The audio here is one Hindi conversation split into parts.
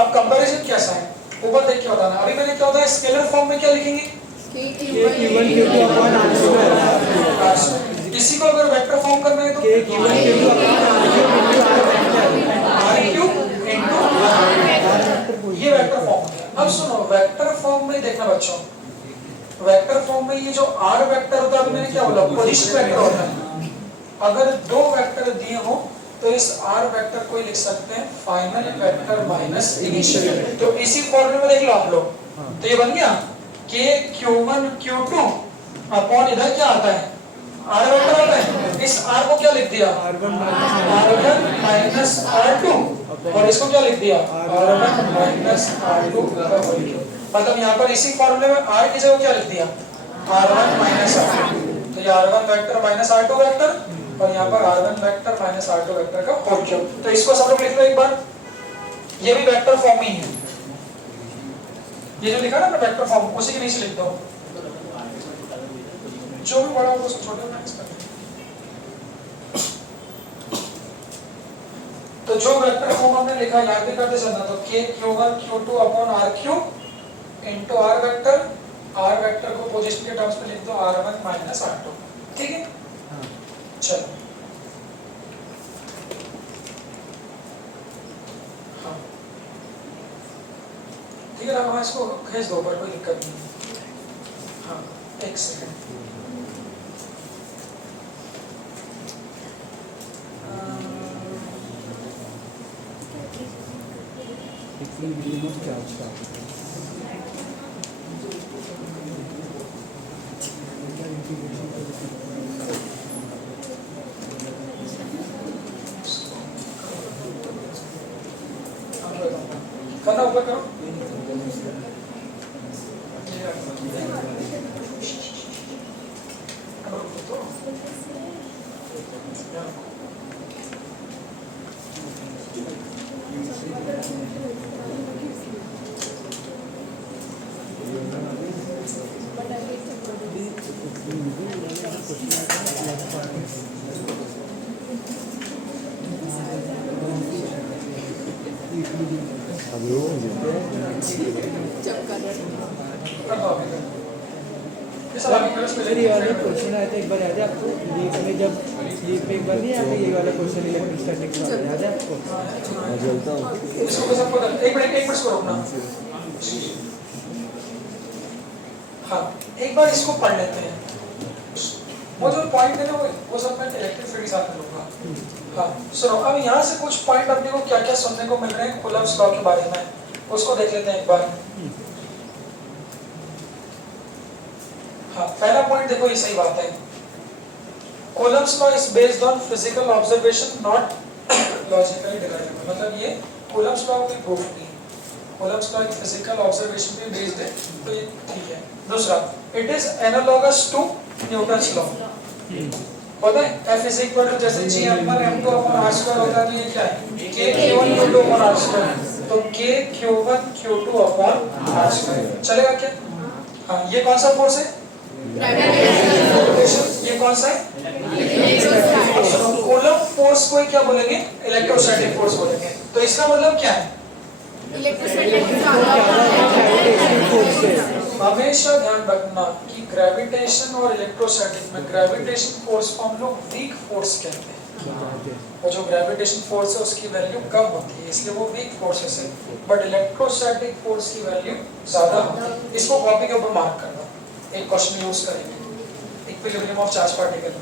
अब कंपैरिजन कैसा है ऊपर देख के बताना। अभी मैंने क्या होता है स्केलर फॉर्म में क्या लिखेंगे Q1 Q2 upon R square। इसी को अगर वेक्टर फॉर्म करना है तो Q1 Q2 upon R cube into ये वेक्टर फॉर्म है। अब सुनो वेक्टर फॉर्म में देखना बच्चों, वेक्टर फॉर्म में ये जो R वेक्टर होता है अभी मैंने क्या बोला पोजीशन वेक्टर होता है। अगर दो वेक्टर दिए हो तो इस R वेक्टर को लिख सकते हैं फाइनल वेक्टर माइनस इनिशियल। तो इसी फॉर्मूले में देख लो आप लोग, तो ये बन गया K Q1 Q2 अपॉन इधर क्या आता है R वेक्टर आता है। इस R को क्या लिख दिया R1 माइनस R2 और इसको क्या लिख दिया R1 माइनस R2 का होल क्यूब। मतलब यहाँ पर इसी फॉर्मूले में R की जगह क्या लिख दिया R1 माइनस R2। तो ये R1 vector minus R2 vector और यहाँ पर R1 vector minus R2 vector का होल क्यूब। तो इसको सब लोग लिख लो एक बार, ये भी वेक्टर फॉर्म ही है। ये जो लिखा ना वेक्टर फॉर्म उसी के नीचे लिख दो, जो भी बड़ा होगा उसको छोटे में मैनेज कर दो। तो जो वेक्टर फॉर्म हमने लिखा यहाँ पे करते चलना, तो K Q1 Q2 upon R cube into R vector को पोजीशन के टर्म्स में लिख दो R1 माइनस R2। ठीक है चलो हाँ ठीक है ना, वहाँ इसको खींच दो पर कोई दिक्कत नहीं। हाँ एक सेकंड करना ऊपर करो। क्वेश्चन आया था एक बार याद है आपको लीप में, जब लीप में एक बार नहीं आता ये वाला क्वेश्चन इलेक्ट्रोस्टैटिक वाला याद है आपको? मैं चलता हूँ। इसको सबको एक मिनट इसको रोकना। हाँ एक बार इसको पढ़ लेते हैं, वो जो पॉइंट है ना वो सब मैं इलेक्ट्रिक फील्ड के साथ लूंगा। हाँ सुनो अब यहाँ से कुछ पॉइंट अपने को क्या क्या सुनने को मिल रहे हैं कूलम्ब्स लॉ के बारे में, उसको देख लेते हैं एक बार। हाँ पहला पॉइंट देखो ये सही बात है, Coulomb's law is based on physical observation not logically derivable. मतलब ये कूलम्ब्स लॉ कोई प्रूफ नहीं, कूलम्ब्स लॉ एक फिजिकल ऑब्जर्वेशन पे बेस्ड है, तो ये ठीक है। दूसरा it is analogous to Newton's law. पता है F इज इक्वल टू जैसे G पर M2 अपॉन R स्क्वायर होता है, तो ये क्या है K Q1 Q2 upon R square. तो K Q1 Q2 upon R square चलेगा क्या? हाँ ये कौन सा फोर्स है ग्रेविटेशन। ये कौन सा है कूलम्ब फोर्स को क्या बोलेंगे इलेक्ट्रोस्टैटिक फोर्स बोलेंगे। तो इसका मतलब क्या है हमेशा ध्यान रखना कि ग्रेविटेशन और इलेक्ट्रोस्टैटिक में ग्रेविटेशन फोर्स को हम लोग वीक फोर्स कहते हैं, और जो ग्रेविटेशन फोर्स है उसकी वैल्यू कम होती है इसलिए वो वीक फोर्सेस है, बट इलेक्ट्रोस्टैटिक फोर्स की वैल्यू ज्यादा होती है। इसको कॉपी के ऊपर मार्क करना, एक क्वेश्चन यूज करेंगे equilibrium of charge particle.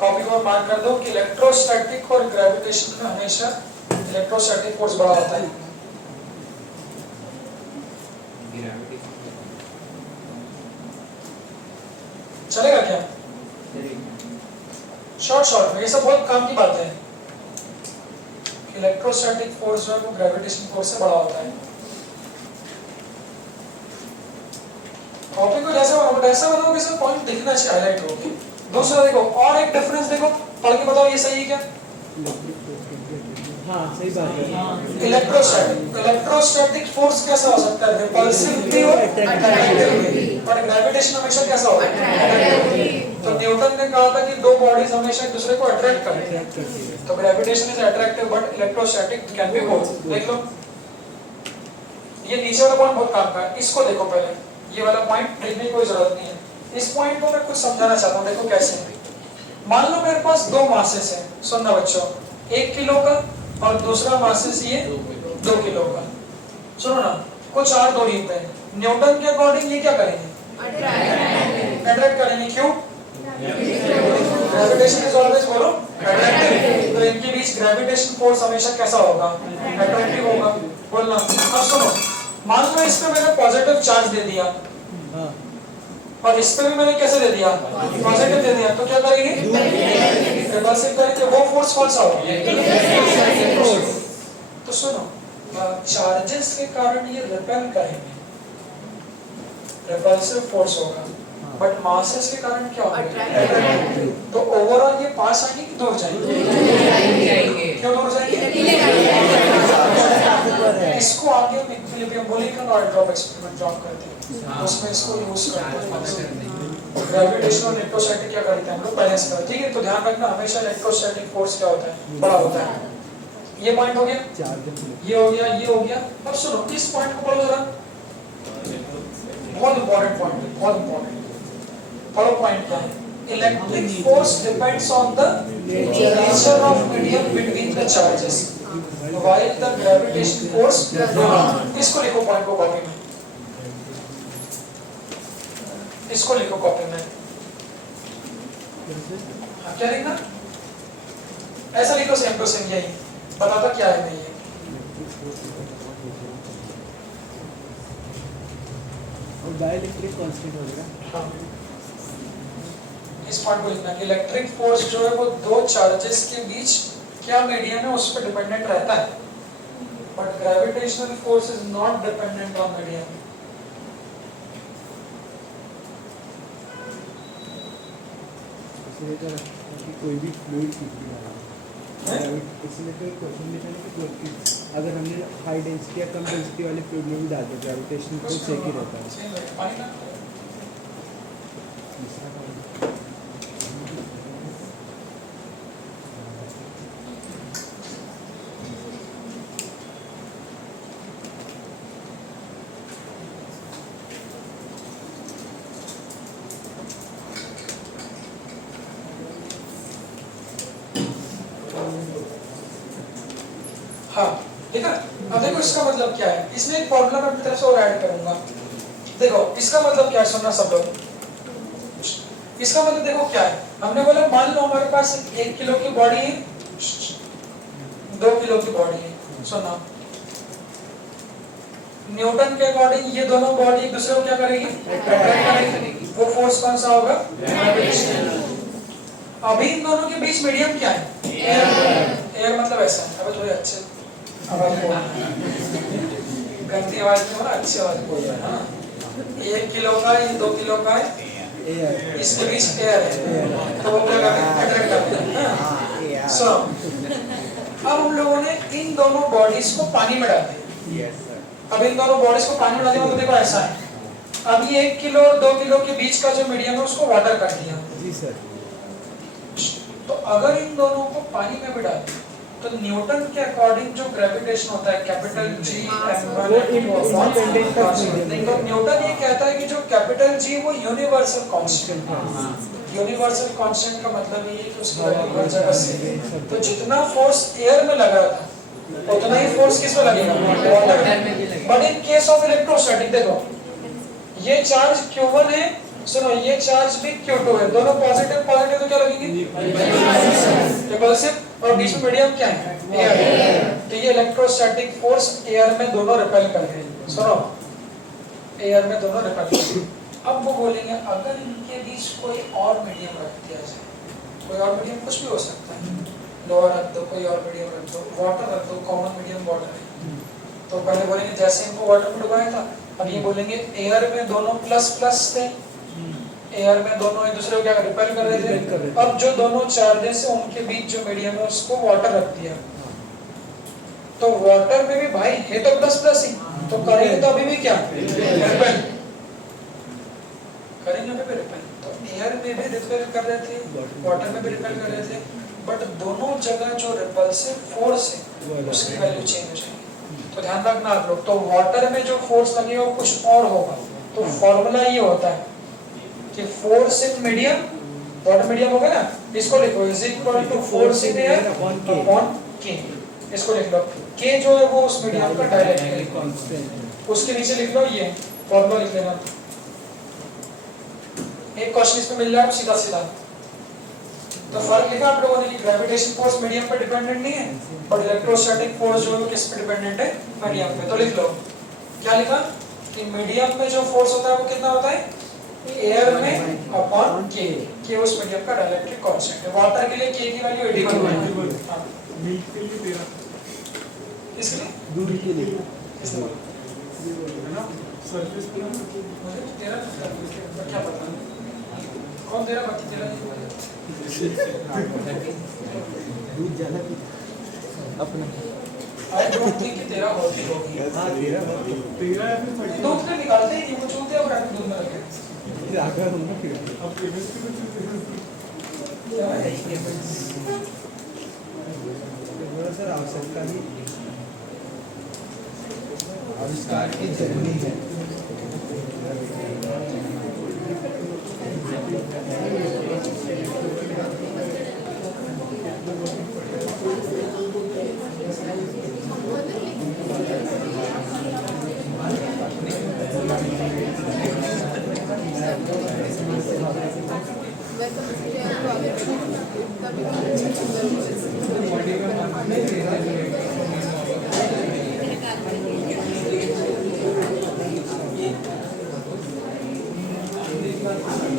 Copy को मार्क कर दो कि इलेक्ट्रोस्टैटिक और ग्रेविटेशन में हमेशा इलेक्ट्रोस्टैटिक फोर्स बड़ा होता है। चलेगा क्या? शॉर्ट में ये सब बहुत काम की बात है। इलेक्ट्रोस्टैटिक फोर्स जो है वो ग्रेविटेशन फोर्स से बड़ा होता है। कॉपी को जैसे बनाओ ऐसा बनाओ कि सब पॉइंट दिखना चाहिए, हाईलाइट हो। दूसरा देखो और एक डिफरेंस देखो, पढ़ के बताओ ये सही है क्या? हाँ सही बात है। इलेक्ट्रोस्टैटिक फोर्स कैसा हो सकता है? रिपल्सिव भी और अट्रैक्टिव भी। पर ग्रेविटेशन हमेशा कैसा होगा? अट्रैक्टिव। तो न्यूटन ने कहा था कि दो बॉडीज हमेशा एक दूसरे को अट्रैक्ट करती हैं। तो gravitation is attractive but electrostatic can be both. देख लो ये नीचे वाला पॉइंट बहुत काम का है, इसको देखो पहले, ये वाला पॉइंट देखने की कोई जरूरत नहीं है। इस पॉइंट को मैं कुछ समझाना चाहता हूँ, देखो कैसे। मान लो मेरे पास दो मासेस है, सुनना बच्चों, 1 किलो का और दूसरा मासेस ये 2 किलो का। सुनो ना, कुछ और दूरी पे है। न्यूटन के अकॉर्डिंग ये क्या करेंगे? अट्रैक्ट करेंगे। क्यों? ग्रेविटेशन इज ऑलवेज बोलो अट्रैक्टिव, तो इनके बीच ग्रेविटेशन फोर्स हमेशा कैसा होगा? अट्रैक्टिव होगा। बोलना। अब सुनो, मान लो इस पे मैंने पॉजिटिव चार्ज दे दिया और इस पे भी मैंने कैसे दे दिया? पॉजिटिव दे दिया, तो क्या करेंगे? रिपल्सिव करेंगे। वो फोर्स कौन सा होगा? तो सुनो, चार्जेस के कारण ये रिपेल करेंगे, रिपल्सिव फोर्स होगा, बट मासेस के कारण क्या होगा? तो ओवरऑल ये पास आएंगे कि दूर जाएंगे? क्यों दूर जाएंगे? इसको आगे हम इक्विलिब्रियम बोलेंगे और ड्रॉप एक्सपेरिमेंट ड्रॉप करते हैं, उसमें इसको यूज करते हैं। ग्रेविटेशन और इलेक्ट्रोस्टैटिक क्या करते हैं हम लोग पहले से करते हैं, ठीक है? तो ध्यान रखना, हमेशा इलेक्ट्रोस्टैटिक फोर्स क्या होता है? बड़ा होता है। ये पॉइंट हो गया, ये हो गया, ये हो गया। अब सुनो, इस पॉइंट को पढ़ो जरा, बहुत इंपॉर्टेंट पॉइंट है, बहुत इंपॉर्टेंट। पढ़ो पॉइंट क्या है? Electric force depends on the nature of medium between the charges while the gravitation force does not. इसको लिखो पॉइंट को कॉपी में, इसको लिखो कॉपी में। हाँ, क्या लिखना? ऐसा लिखो, सेम टू सेम यही बताता क्या है नहीं है। और डाइलेक्ट्रिक कांस्टेंट हो जाएगा। हाँ, इस पॉइंट को लिखना कि इलेक्ट्रिक फोर्स जो है वो दो चार्जेस के बीच क्या मीडियम है उस पर डिपेंडेंट रहता है, but gravitational force is not dependent on medium. इसलिए कि कोई भी फ्लूइड इसलिए तो क्वेश्चन लिखा है कि अगर हमने हाई डेंसिटी या कम डेंसिटी वाले फ्लूइड में भी डाल दिया ग्रेविटेशन फोर्स एक ही रहता है। हाँ, ठीक है। अब देखो इसका मतलब क्या है, इसमें एक फॉर्मूला मैं अपनी तरफ से और ऐड करूंगा। देखो इसका मतलब क्या है, सुनना सब लोग। इसका मतलब देखो क्या है, हमने बोला मान लो हमारे पास 1 किलो की बॉडी है, 2 किलो की बॉडी है। सुनना, न्यूटन के अकॉर्डिंग ये दोनों बॉडी एक दूसरे को क्या करेगी? अट्रैक्ट करेगी। वो फोर्स कौन सा होगा? अभी इन दोनों के बीच मीडियम क्या है? एयर मतलब ऐसा है। अब थोड़ी अच्छे आवाज बोल, गंदी आवाज में ना अच्छी आवाज बोल रहा है ना। 1 किलो का, ये 2 किलो का है, इसके बीच एयर है, तो वो क्या करेंगे? अट्रैक्ट करेंगे। सो अब हम लोगों ने इन दोनों बॉडीज को पानी में डाल दिया। अब इन दोनों बॉडीज को पानी में डाल दिया तो देखो ऐसा है। अब ये 1 किलो और 2 किलो के बीच का जो मीडियम है उसको वाटर कर दिया। जी सर। तो अगर इन दोनों को पानी में भी डाल तो न्यूटन के अकॉर्डिंग जो ग्रेविटेशन होता है कैपिटल G तो न्यूटन ये कहता है कि जो कैपिटल G वो यूनिवर्सल कांस्टेंट है। यूनिवर्सल कांस्टेंट का मतलब ये है कि उसकी वैल्यू हर जगह सेम है। तो जितना फोर्स एयर में लग रहा था उतना ही फोर्स किस में लगेगा? वाटर में। But in case of electrostatic देखो, ये चार्ज Q1 है, सुनो ये चार्ज भी Q2 है, दोनों पॉजिटिव पॉजिटिव तो क्या लगेंगे? रिपल्सिव। और बीच में मीडियम क्या है? एयर। तो ये इलेक्ट्रोस्टैटिक फोर्स एयर में दोनों रिपेल कर रहे हैं। सुनो, एयर में दोनों रिपेल कर रहे हैं। अब वो बोलेंगे अगर इनके बीच कोई और मीडियम रख दिया जाए, कोई और मीडियम कुछ भी हो सकता है, लोहा रख दो, कोई और मीडियम रख दो, वाटर रख दो, कॉमन मीडियम वाटर है। तो पहले बोलेंगे जैसे इनको वाटर में डुबाया था, अब ये बोलेंगे एयर में दोनों प्लस प्लस थे, एयर में दोनों एक दूसरे को क्या रिपेल कर रहे थे। अब जो दोनों चार्जेस है उनके बीच जो मीडियम है उसको वाटर रख दिया, तो वाटर में भी भाई है तो प्लस प्लस ही, तो करेंगे तो अभी भी क्या रिपेल करेंगे, अभी भी रिपेल। तो एयर में भी रिपेल कर रहे थे, वाटर में भी रिपेल कर रहे थे, बट दोनों जगह जो रिपल्सिव फोर्स है उसकी वैल्यू चेंज हो जाएगी। तो ध्यान रखना आप लोग, तो वाटर में जो फोर्स लगेगा वो कुछ और होगा। तो फॉर्मूला ये होता है कि force in medium, water medium होगा ना, इसको लिखो is equal to force in air upon K. इसको लिख लो, के जो है वो उस मीडियम का डायरेक्ट कांस्टेंट, उसके नीचे लिख लो ये फॉर्मूला लिख लेना। एक क्वेश्चन इसमें मिल जाएगा सीधा सीधा। तो फर्क लिखा आप लोगों ने कि ग्रेविटेशन फोर्स मीडियम पर डिपेंडेंट नहीं है और इलेक्ट्रोस्टैटिक फोर्स जो है किस पे डिपेंडेंट है, मीडियम पे। तो लिख लो क्या लिखा कि मीडियम में जो फोर्स होता है वो कितना होता है, एयर में अपॉन के उस मीडियम का डायरेक्ट कांस्टेंट है। वाटर के लिए के की वैल्यू 81 है। हां मिल्क के लिए 13, इसके लिए दूध के लिए इसलिए है ना, सरफेस पे मुझे 13 क्या पता कौन दे रहा, बाकी 13 दूध ज्यादा अपना आई डोंट थिंक कि 13 होती होगी। हां 13 या फिर 30 दूध में निकालते ही नहीं, वो चूते और रख दूध में रखे। आगे होगा फिर अब केमिस्ट्री में थोड़ा सा आवश्यकता ही आविष्कार की जर्नी है।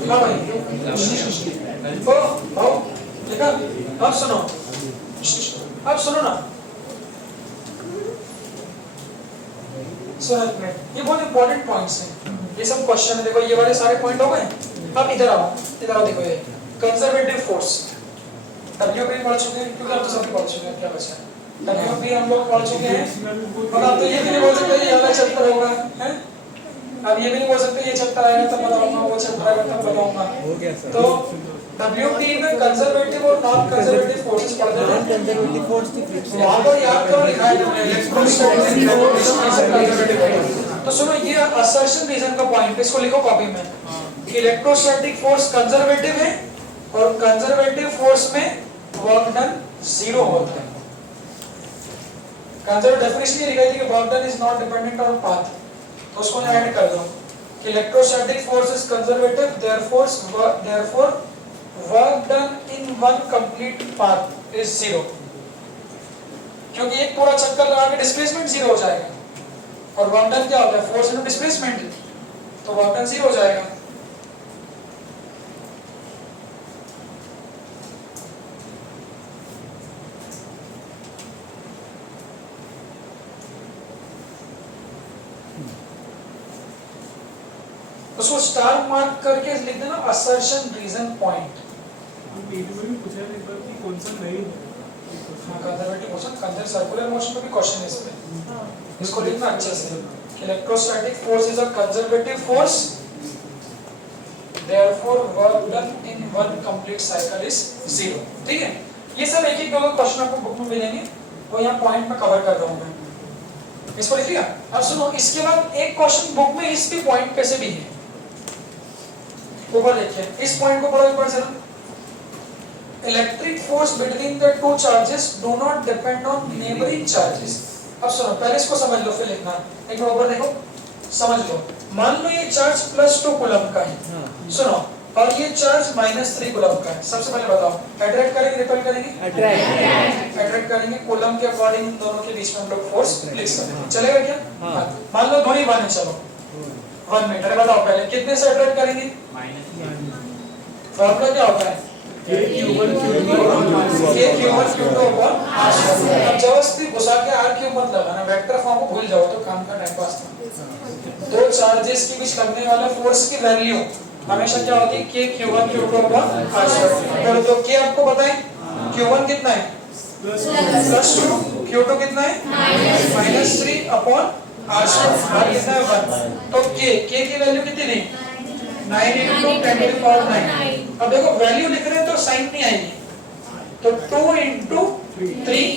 हाँ भाई ओ आओ देखा, अब सुनो, अब सुनो ना, सुनो एक मिनट, ये बहुत इंपॉर्टेंट पॉइंट्स हैं, ये सब क्वेश्चन है। देखो ये वाले सारे पॉइंट हो गए। अब इधर आओ, इधर आओ, देखो ये कंजर्वेटिव फोर्स डब्ल्यूपी पढ़ चुके हैं, क्योंकि आप तो सभी पढ़ चुके हैं, क्या बचा है, डब्ल्यूपी हम लोग पढ़ चुके हैं। और आप तो ये भी नहीं बोल सकते ये वाला चैप्टर होगा, हैं? अब ये भी नहीं बोल सकते ये चैप्टर आएगा तब बताऊंगा, वो चैप्टर आएगा तब बताऊंगा। हो गया सर। तो डब्ल्यूपी में कंजर्वेटिव और नॉन कंजर्वेटिव फोर्सेस पढ़ते हैं। कंजर्वेटिव फोर्स की फ्लिप साइड वहां पर याद करो लिखा है तुमने इलेक्ट्रोस्टैटिक फोर्स कंजर्वेटिव है। तो सुनो ये असर्शन रीजन का पॉइंट, इसको लिखो कॉपी में कि इलेक्ट्रोस्टैटिक फोर्स कंजर्वेटिव है और कंजर्वेटिव फोर्स में वर्क डन 0 होता है। कंजर्वेटिव डेफिनेशन ये लिखा थी कि work done is not dependent on path, तो उसको ऐड कर दो कि electrostatic force is conservative, therefore work done in one complete path is 0, क्योंकि एक पूरा चक्कर लगा के डिस्प्लेसमेंट 0 हो जाएगा और वर्क डन क्या होता है, फोर्स इनटू डिस्प्लेसमेंट, तो वर्क डन 0 हो जाएगा। उसको स्टार मार्क करके लिख देना असर्शन रीजन पॉइंट। पीटी में पूछा है एक बार कि कौन सा नहीं conservative motion, conserve circular motion में भी क्वेश्चन है इसमें, इसको लिखना अच्छे से। Electrostatic force is a conservative force, therefore work done in one complete cycle is 0। ठीक है, ये सब एक एक दो क्वेश्चन आपको बुक में मिलेंगे, वो यहाँ पॉइंट में कवर कर रहा हूँ मैं, इसको लिख लिया। अब सुनो, इसके बाद एक क्वेश्चन बुक में इस भी पॉइंट पे से भी है, ऊपर देखिए, इस पॉइंट को पढ़ो एक बार जरा। Electric force between the two charges do not depend on neighbouring charges. अब सुनो, पहले इसको समझ लो फिर लिखना। एक बार ऊपर देखो, समझ लो। मान लो ये चार्ज +2 कूलम का है, सुनो, और ये चार्ज -3 कूलम का है। सबसे पहले बताओ, अट्रैक्ट करेंगे रिपेल करेंगे? अट्रैक्ट करेंगे। कूलम के अकॉर्डिंग दोनों के बीच में हम लोग फोर्स लिख सकते हैं, चलेगा क्या? मान लो दूरी 1 है, चलो 1 मीटर। बताओ पहले कितने से अट्रैक्ट करेंगे? फॉर्मूला क्या होता है? Q1 Q2 upon r square. अब जबरदस्ती घुसा के r³ मत लगाना, वेक्टर फॉर्म को भूल जाओ तो काम का टाइम पास था। दो चार्जेस के बीच लगने वाले फोर्स की वैल्यू हमेशा क्या होती है? K Q1 Q2 upon r square. तो K आपको पता है, Q1 कितना है? +2, Q2 कितना है? -3 अपॉन r स्क्वायर। r कितना है? 1। तो K की वैल्यू कितनी थी? 9 × 10⁹ अब देखो वैल्यू लिख रहे हैं तो साइन नहीं आएगी, तो 2 × 3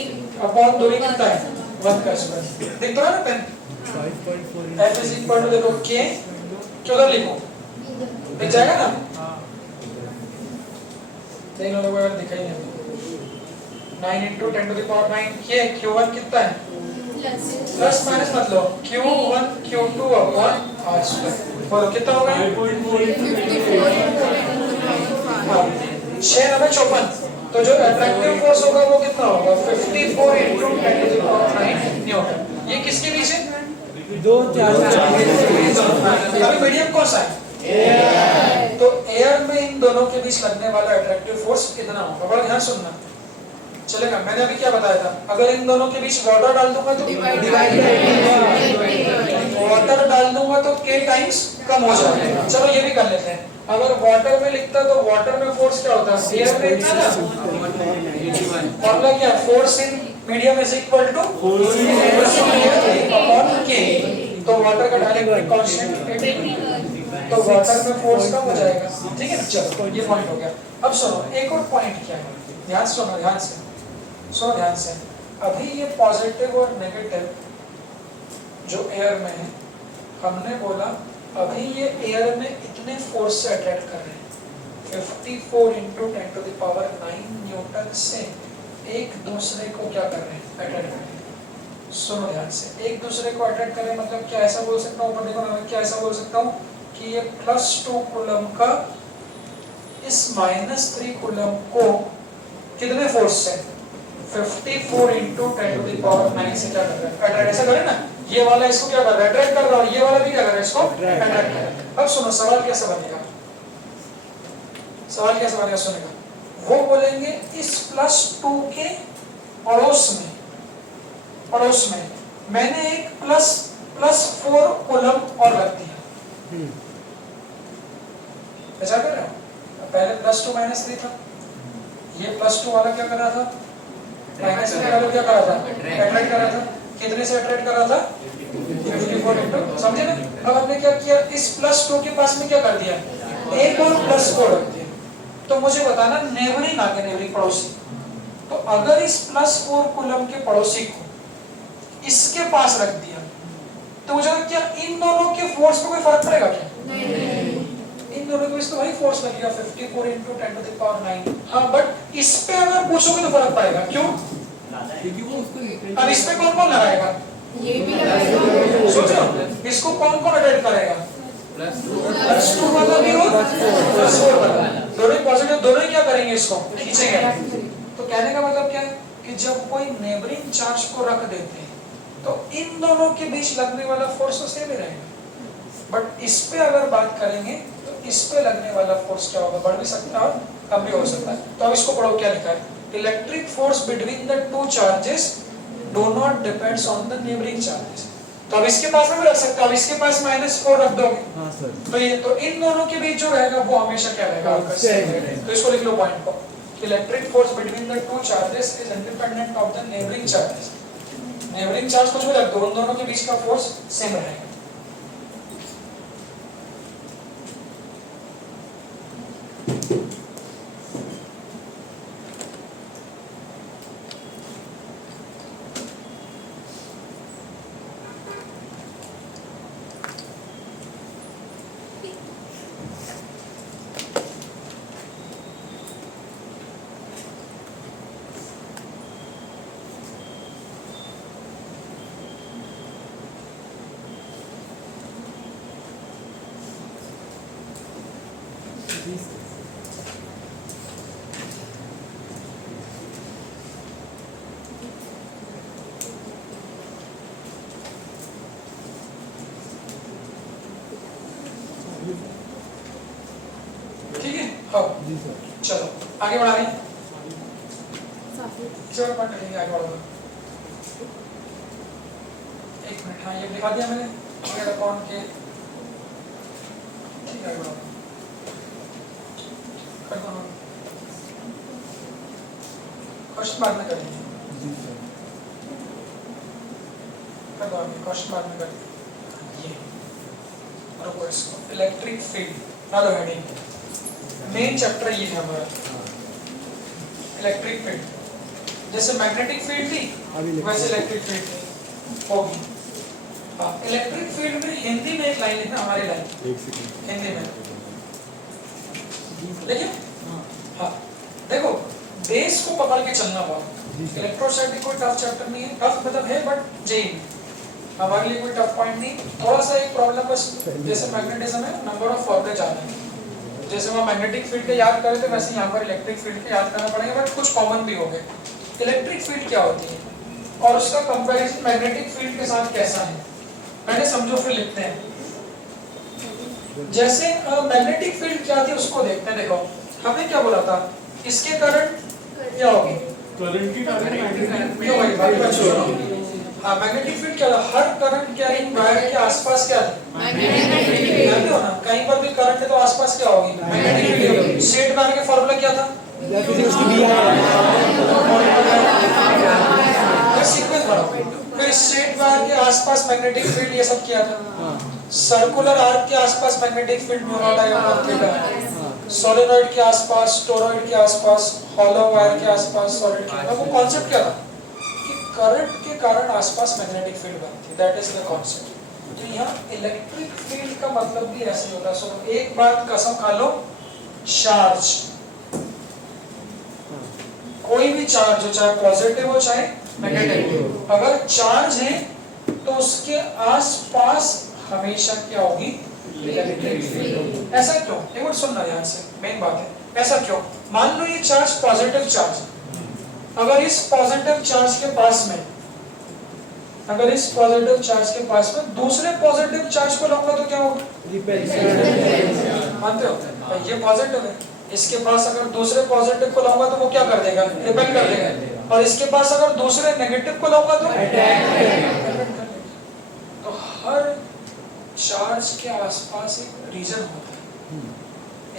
अपॉन दूरी कितना है? 1 का स्क्वायर दिख रहा है ना pen 5.4 f is equal to देखो k क्यों उधर लिखो दिख जाएगा ना देख लो देखो यार दिखाई नहीं 9 into 10 to the power 9 k q1 कितना है प्लस माइनस मत लो q1 q2 upon r square बोलो कितना होगा 6 9 54 तो जो अट्रैक्टिव फोर्स होगा वो कितना होगा 54 into 10 to the power 9 Newton ये किसके बीच है दो चार्ज अभी मीडियम कौन सा है तो एयर में इन दोनों के बीच लगने वाला अट्रैक्टिव फोर्स कितना होगा बड़ा ध्यान सुनना चलेगा मैंने अभी क्या बताया था अगर इन दोनों के बीच वाटर डाल दूंगा तो वाटर डाल दूंगा तो k टाइम्स कम हो जाएगा चलो ये भी कर लेते हैं अगर वाटर में लिखता तो वाटर में फोर्स क्या होता है एयर में इतना ना फॉर्मूला क्या force in medium is equal to force in air upon k तो वाटर का डायरेक्ट कांस्टेंट तो वाटर में फोर्स कम हो जाएगा ठीक है ना चलो ये पॉइंट हो गया अब सुनो एक और पॉइंट क्या है ध्यान से सुनो ध्यान से अभी ये पॉजिटिव और नेगेटिव जो एयर में है हमने बोला अभी ये एयर में इतने फोर्स से अट्रैक्ट कर रहे हैं 54 into 10 to the power 9 Newton से एक दूसरे को क्या कर रहे हैं अट्रैक्ट कर रहे हैं सुनो ध्यान से एक दूसरे को अट्रैक्ट कर रहे हैं मतलब क्या ऐसा बोल सकता हूँ ऊपर देखो ना क्या ऐसा बोल सकता हूँ कि ये +2 कूलम का इस -3 कूलम को कितने फोर्स से 54 into 10 to the power 9 से क्या कर रहा है अट्रैक्ट ऐसा करे ना ये वाला इसको क्या कर रहा है अट्रैक्ट कर रहा है और ये वाला भी क्या कर रहा है इसको अट्रैक्ट कर रहा है अब सुनो सवाल कैसा बनेगा सुनेगा वो बोलेंगे इस +2 के पड़ोस में मैंने एक +4 कूलम और रख दिया ऐसा कर रहे हो पहले +2 -3 था ये +2 वाला क्या कर रहा था -3 वाला क्या कर रहा था अट्रैक्ट कर रहा था कितने से अट्रैक्ट कर रहा था 54 into समझे ना अब हमने क्या किया इस +2 के पास में क्या कर दिया एक और +4 रख दिया तो मुझे बताना नेबरिंग आगे नेबरिंग पड़ोसी तो अगर इस +4 कूलम के पड़ोसी को इसके पास रख दिया तो मुझे क्या इन दोनों के फोर्स में कोई फर्क पड़ेगा क्या इन दोनों के बीच तो वही फोर्स लगेगा 54 into 10 to the power 9 हाँ बट इस पे अगर पूछोगे तो फर्क पड़ेगा क्यों अब इस पे कौन लगाएगा ये भी लगाएगा सोचो इसको कौन अटैक करेगा +2 वाला भी और +4 वाला दोनों पॉजिटिव दोनों ही क्या करेंगे इसको खींचेंगे तो कहने का मतलब क्या है कि जब कोई नेबरिंग चार्ज को रख देते हैं तो इन दोनों के बीच लगने वाला फोर्स तो सेम ही रहेगा बट इस पे अगर बात करेंगे तो इस पे लगने वाला फोर्स क्या होगा बढ़ भी सकता है और कम भी हो सकता है तो अब इसको पढ़ो क्या लिखा है electric force between the two charges do not depends on the neighbouring charges तो अब इसके पास में भी रख सकते हो अब इसके पास -4 रख दोगे हाँ सर तो ये तो इन दोनों के बीच जो रहेगा वो हमेशा क्या रहेगा आपका सेम रहेगा तो इसको लिख लो पॉइंट को electric force between the two charges is independent of the neighbouring charges neighbouring charge कुछ भी रख दो उन दोनों के बीच का फोर्स सेम रहेगा ठीक है हाँ जी सर चलो आगे बढ़ा रहे हैं चलो पॉइंट लिखेंगे आगे बढ़ो एक मिनट हाँ ये दिखा दिया मैंने वगैरह कौन के ठीक है आगे बढ़ो कर दो क्वेश्चन बाद में करेंगे जी सर कर दो आगे क्वेश्चन बाद में करेंगे ये रुको इसको इलेक्ट्रिक फील्ड डालो हेडिंग मेन चैप्टर ये है हमारा इलेक्ट्रिक फील्ड जैसे मैग्नेटिक फील्ड थी अभी वैसे इलेक्ट्रिक फील्ड थी होगी। इलेक्ट्रिक फील्ड में हिंदी में एक लाइन है ना, हमारी लाइन हिंदी में देखिए। हाँ देखो, बेस को पकड़ के चलना बहुत। इलेक्ट्रोस्टैटिक कोई टफ चैप्टर नहीं है, टफ मतलब है बट जेई हमारे लिए कोई टफ पॉइंट नहीं। थोड़ा सा एक प्रॉब्लम बस, जैसे मैग्नेटिज्म है, नंबर ऑफ फॉर्मूले जाने हैं। जैसे हम मैग्नेटिक फील्ड के याद करे थे, वैसे यहाँ पर इलेक्ट्रिक फील्ड के याद करना पड़ेगा, बट कुछ कॉमन भी हो गए। इलेक्ट्रिक फील्ड क्या होती है और उसका कंपैरिजन मैग्नेटिक फील्ड के साथ कैसा है, पहले समझो फिर लिखते हैं। जैसे मैग्नेटिक फील्ड क्या थी उसको देखते हैं। देखो हमने क्या बोला था, इसके करंट क्या होगी, करंट की क्यों भाई बाकी बात सुनो। हाँ मैग्नेटिक फील्ड क्या था, हर करंट क्या है वायर के आसपास क्या है, मैग्नेटिक हो ना, कहीं पर भी करंट है तो आसपास क्या होगी, मैग्नेटिक फील्ड। स्ट्रेट वायर का फार्मूला क्या था, सीक्वेंस बढ़ाओ। फिर स्ट्रेट वायर के आसपास मैग्नेटिक फील्ड ये सब किया था। सर्कुलर आर्क के आसपास magnetic field mu not I upon theta. Solenoid के आसपास, टोरॉइड के आसपास, हॉलो वायर के आसपास, सॉलिड के। वो कॉन्सेप्ट क्या था कि करंट के कारण आसपास मैग्नेटिक फील्ड बनती है, दैट इज द कॉन्सेप्ट। तो यहाँ इलेक्ट्रिक फील्ड का मतलब भी ऐसे होता है। सो एक बात कसम खा लो, चार्ज, कोई भी चार्ज हो, चाहे पॉजिटिव हो चाहे नेगेटिव, अगर चार्ज है तो उसके आसपास हमेशा क्या होगी, इलेक्ट्रिक फील्ड। ऐसा क्यों, एक बार सुनना ध्यान से, मेन बात है। ऐसा क्यों, मान लो ये चार्ज पॉजिटिव चार्ज, अगर इस पॉजिटिव चार्ज के पास में, अगर इस पॉजिटिव चार्ज के पास में दूसरे पॉजिटिव चार्ज को लाऊंगा तो क्या होगा, मानते हो, ये पॉजिटिव है, इसके पास अगर दूसरे पॉजिटिव को लाऊंगा तो वो क्या कर देगा, रिपेल कर देगा। और इसके पास अगर दूसरे नेगेटिव को लाऊंगा तो हर चार्ज के आसपास एक रीजन होता है,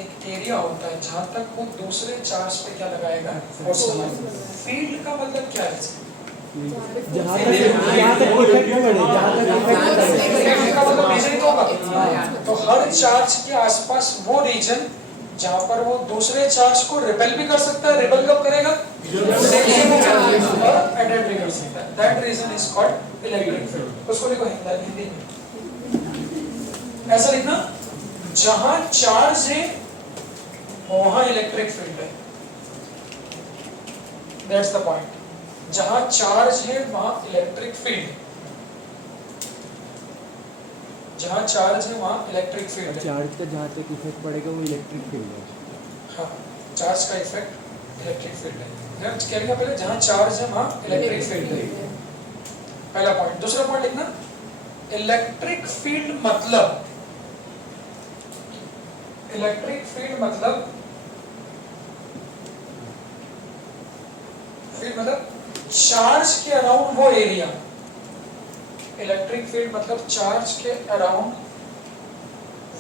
एक एरिया होता है जहां तक वो दूसरे चार्ज पे क्या लगाएगा, फोर्स लगाएगा। फील्ड का मतलब क्या है, जहाँ तक इफेक्ट पड़े, जहाँ तक इफेक्ट फील्ड का मतलब रीजन तो होगा। तो हर चार्ज के आसपास वो रीजन जहां पर वो दूसरे चार्ज को रिपेल भी कर सकता है, रिपेल कब करेगा, और अटैक भी कर सकता है। That region is called electric field. उसको लिखो हिंदी में ऐसा लिखना, जहां चार्ज है वहां इलेक्ट्रिक फील्ड है, दैट्स द पॉइंट। जहां चार्ज है वहां इलेक्ट्रिक फील्ड, जहां चार्ज है वहां इलेक्ट्रिक फील्ड है। चार्ज का जहाँ तक इफेक्ट पड़ेगा वो इलेक्ट्रिक फील्ड है। हाँ, चार्ज का इफेक्ट इलेक्ट्रिक फील्ड है। क्या पहले, जहां चार्ज है वहां इलेक्ट्रिक फील्ड है, पहला पॉइंट। दूसरा पॉइंट लिखना, इलेक्ट्रिक फील्ड मतलब, इलेक्ट्रिक फील्ड मतलब, फील्ड मतलब चार्ज के अराउंड वो एरिया। इलेक्ट्रिक फील्ड मतलब चार्ज के अराउंड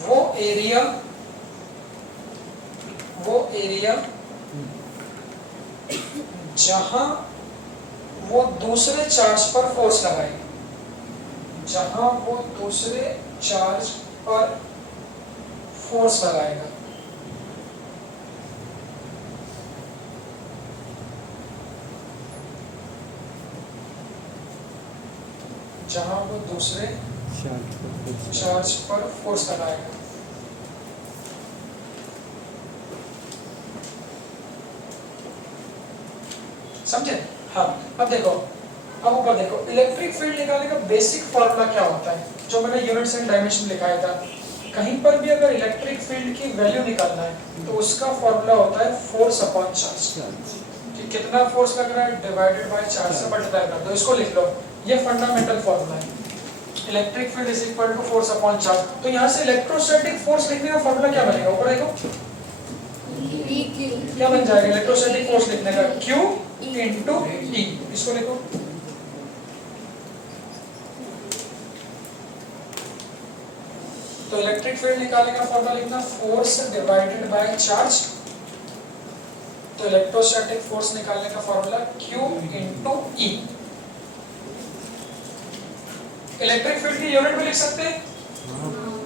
वो एरिया, वो एरिया जहां वो दूसरे चार्ज पर फोर्स लगाएगा, जहां वो दूसरे चार्ज पर फोर्स लगाएगा। जहां वो दूसरे चार्ज पर फोर्स लगाएगा। समझे? हाँ, अब देखो, अब ऊपर देखो, इलेक्ट्रिक फील्ड निकालने का बेसिक फॉर्मूला क्या होता है, जो मैंने यूनिट्स एंड डायमेंशन लिखाया था। कहीं पर भी अगर इलेक्ट्रिक फील्ड की वैल्यू निकालना है तो उसका फॉर्मूला होता है फोर्स अपॉन चार्ज, कि कितना फोर्स लग रहा है डिवाइडेड बाय चार्ज से मल्टीप्लाई कर दो। इसको लिख लो, ये फंडामेंटल फॉर्मूला है। Electric field is equal to force upon charge. तो यहाँ से इलेक्ट्रोस्टैटिक फोर्स लिखने का फॉर्मूला क्या बनेगा, ऊपर देखो क्या बन जाएगा इलेक्ट्रोस्टैटिक फोर्स लिखने का, Q इंटू E। इसको लिखो, तो इलेक्ट्रिक फील्ड निकालने का फॉर्मूला लिखना फोर्स डिवाइडेड बाय चार्ज। तो इलेक्ट्रोस्टैटिक फोर्स निकालने का formula Q into E। Electric field की यूनिट भी लिख सकते हैं,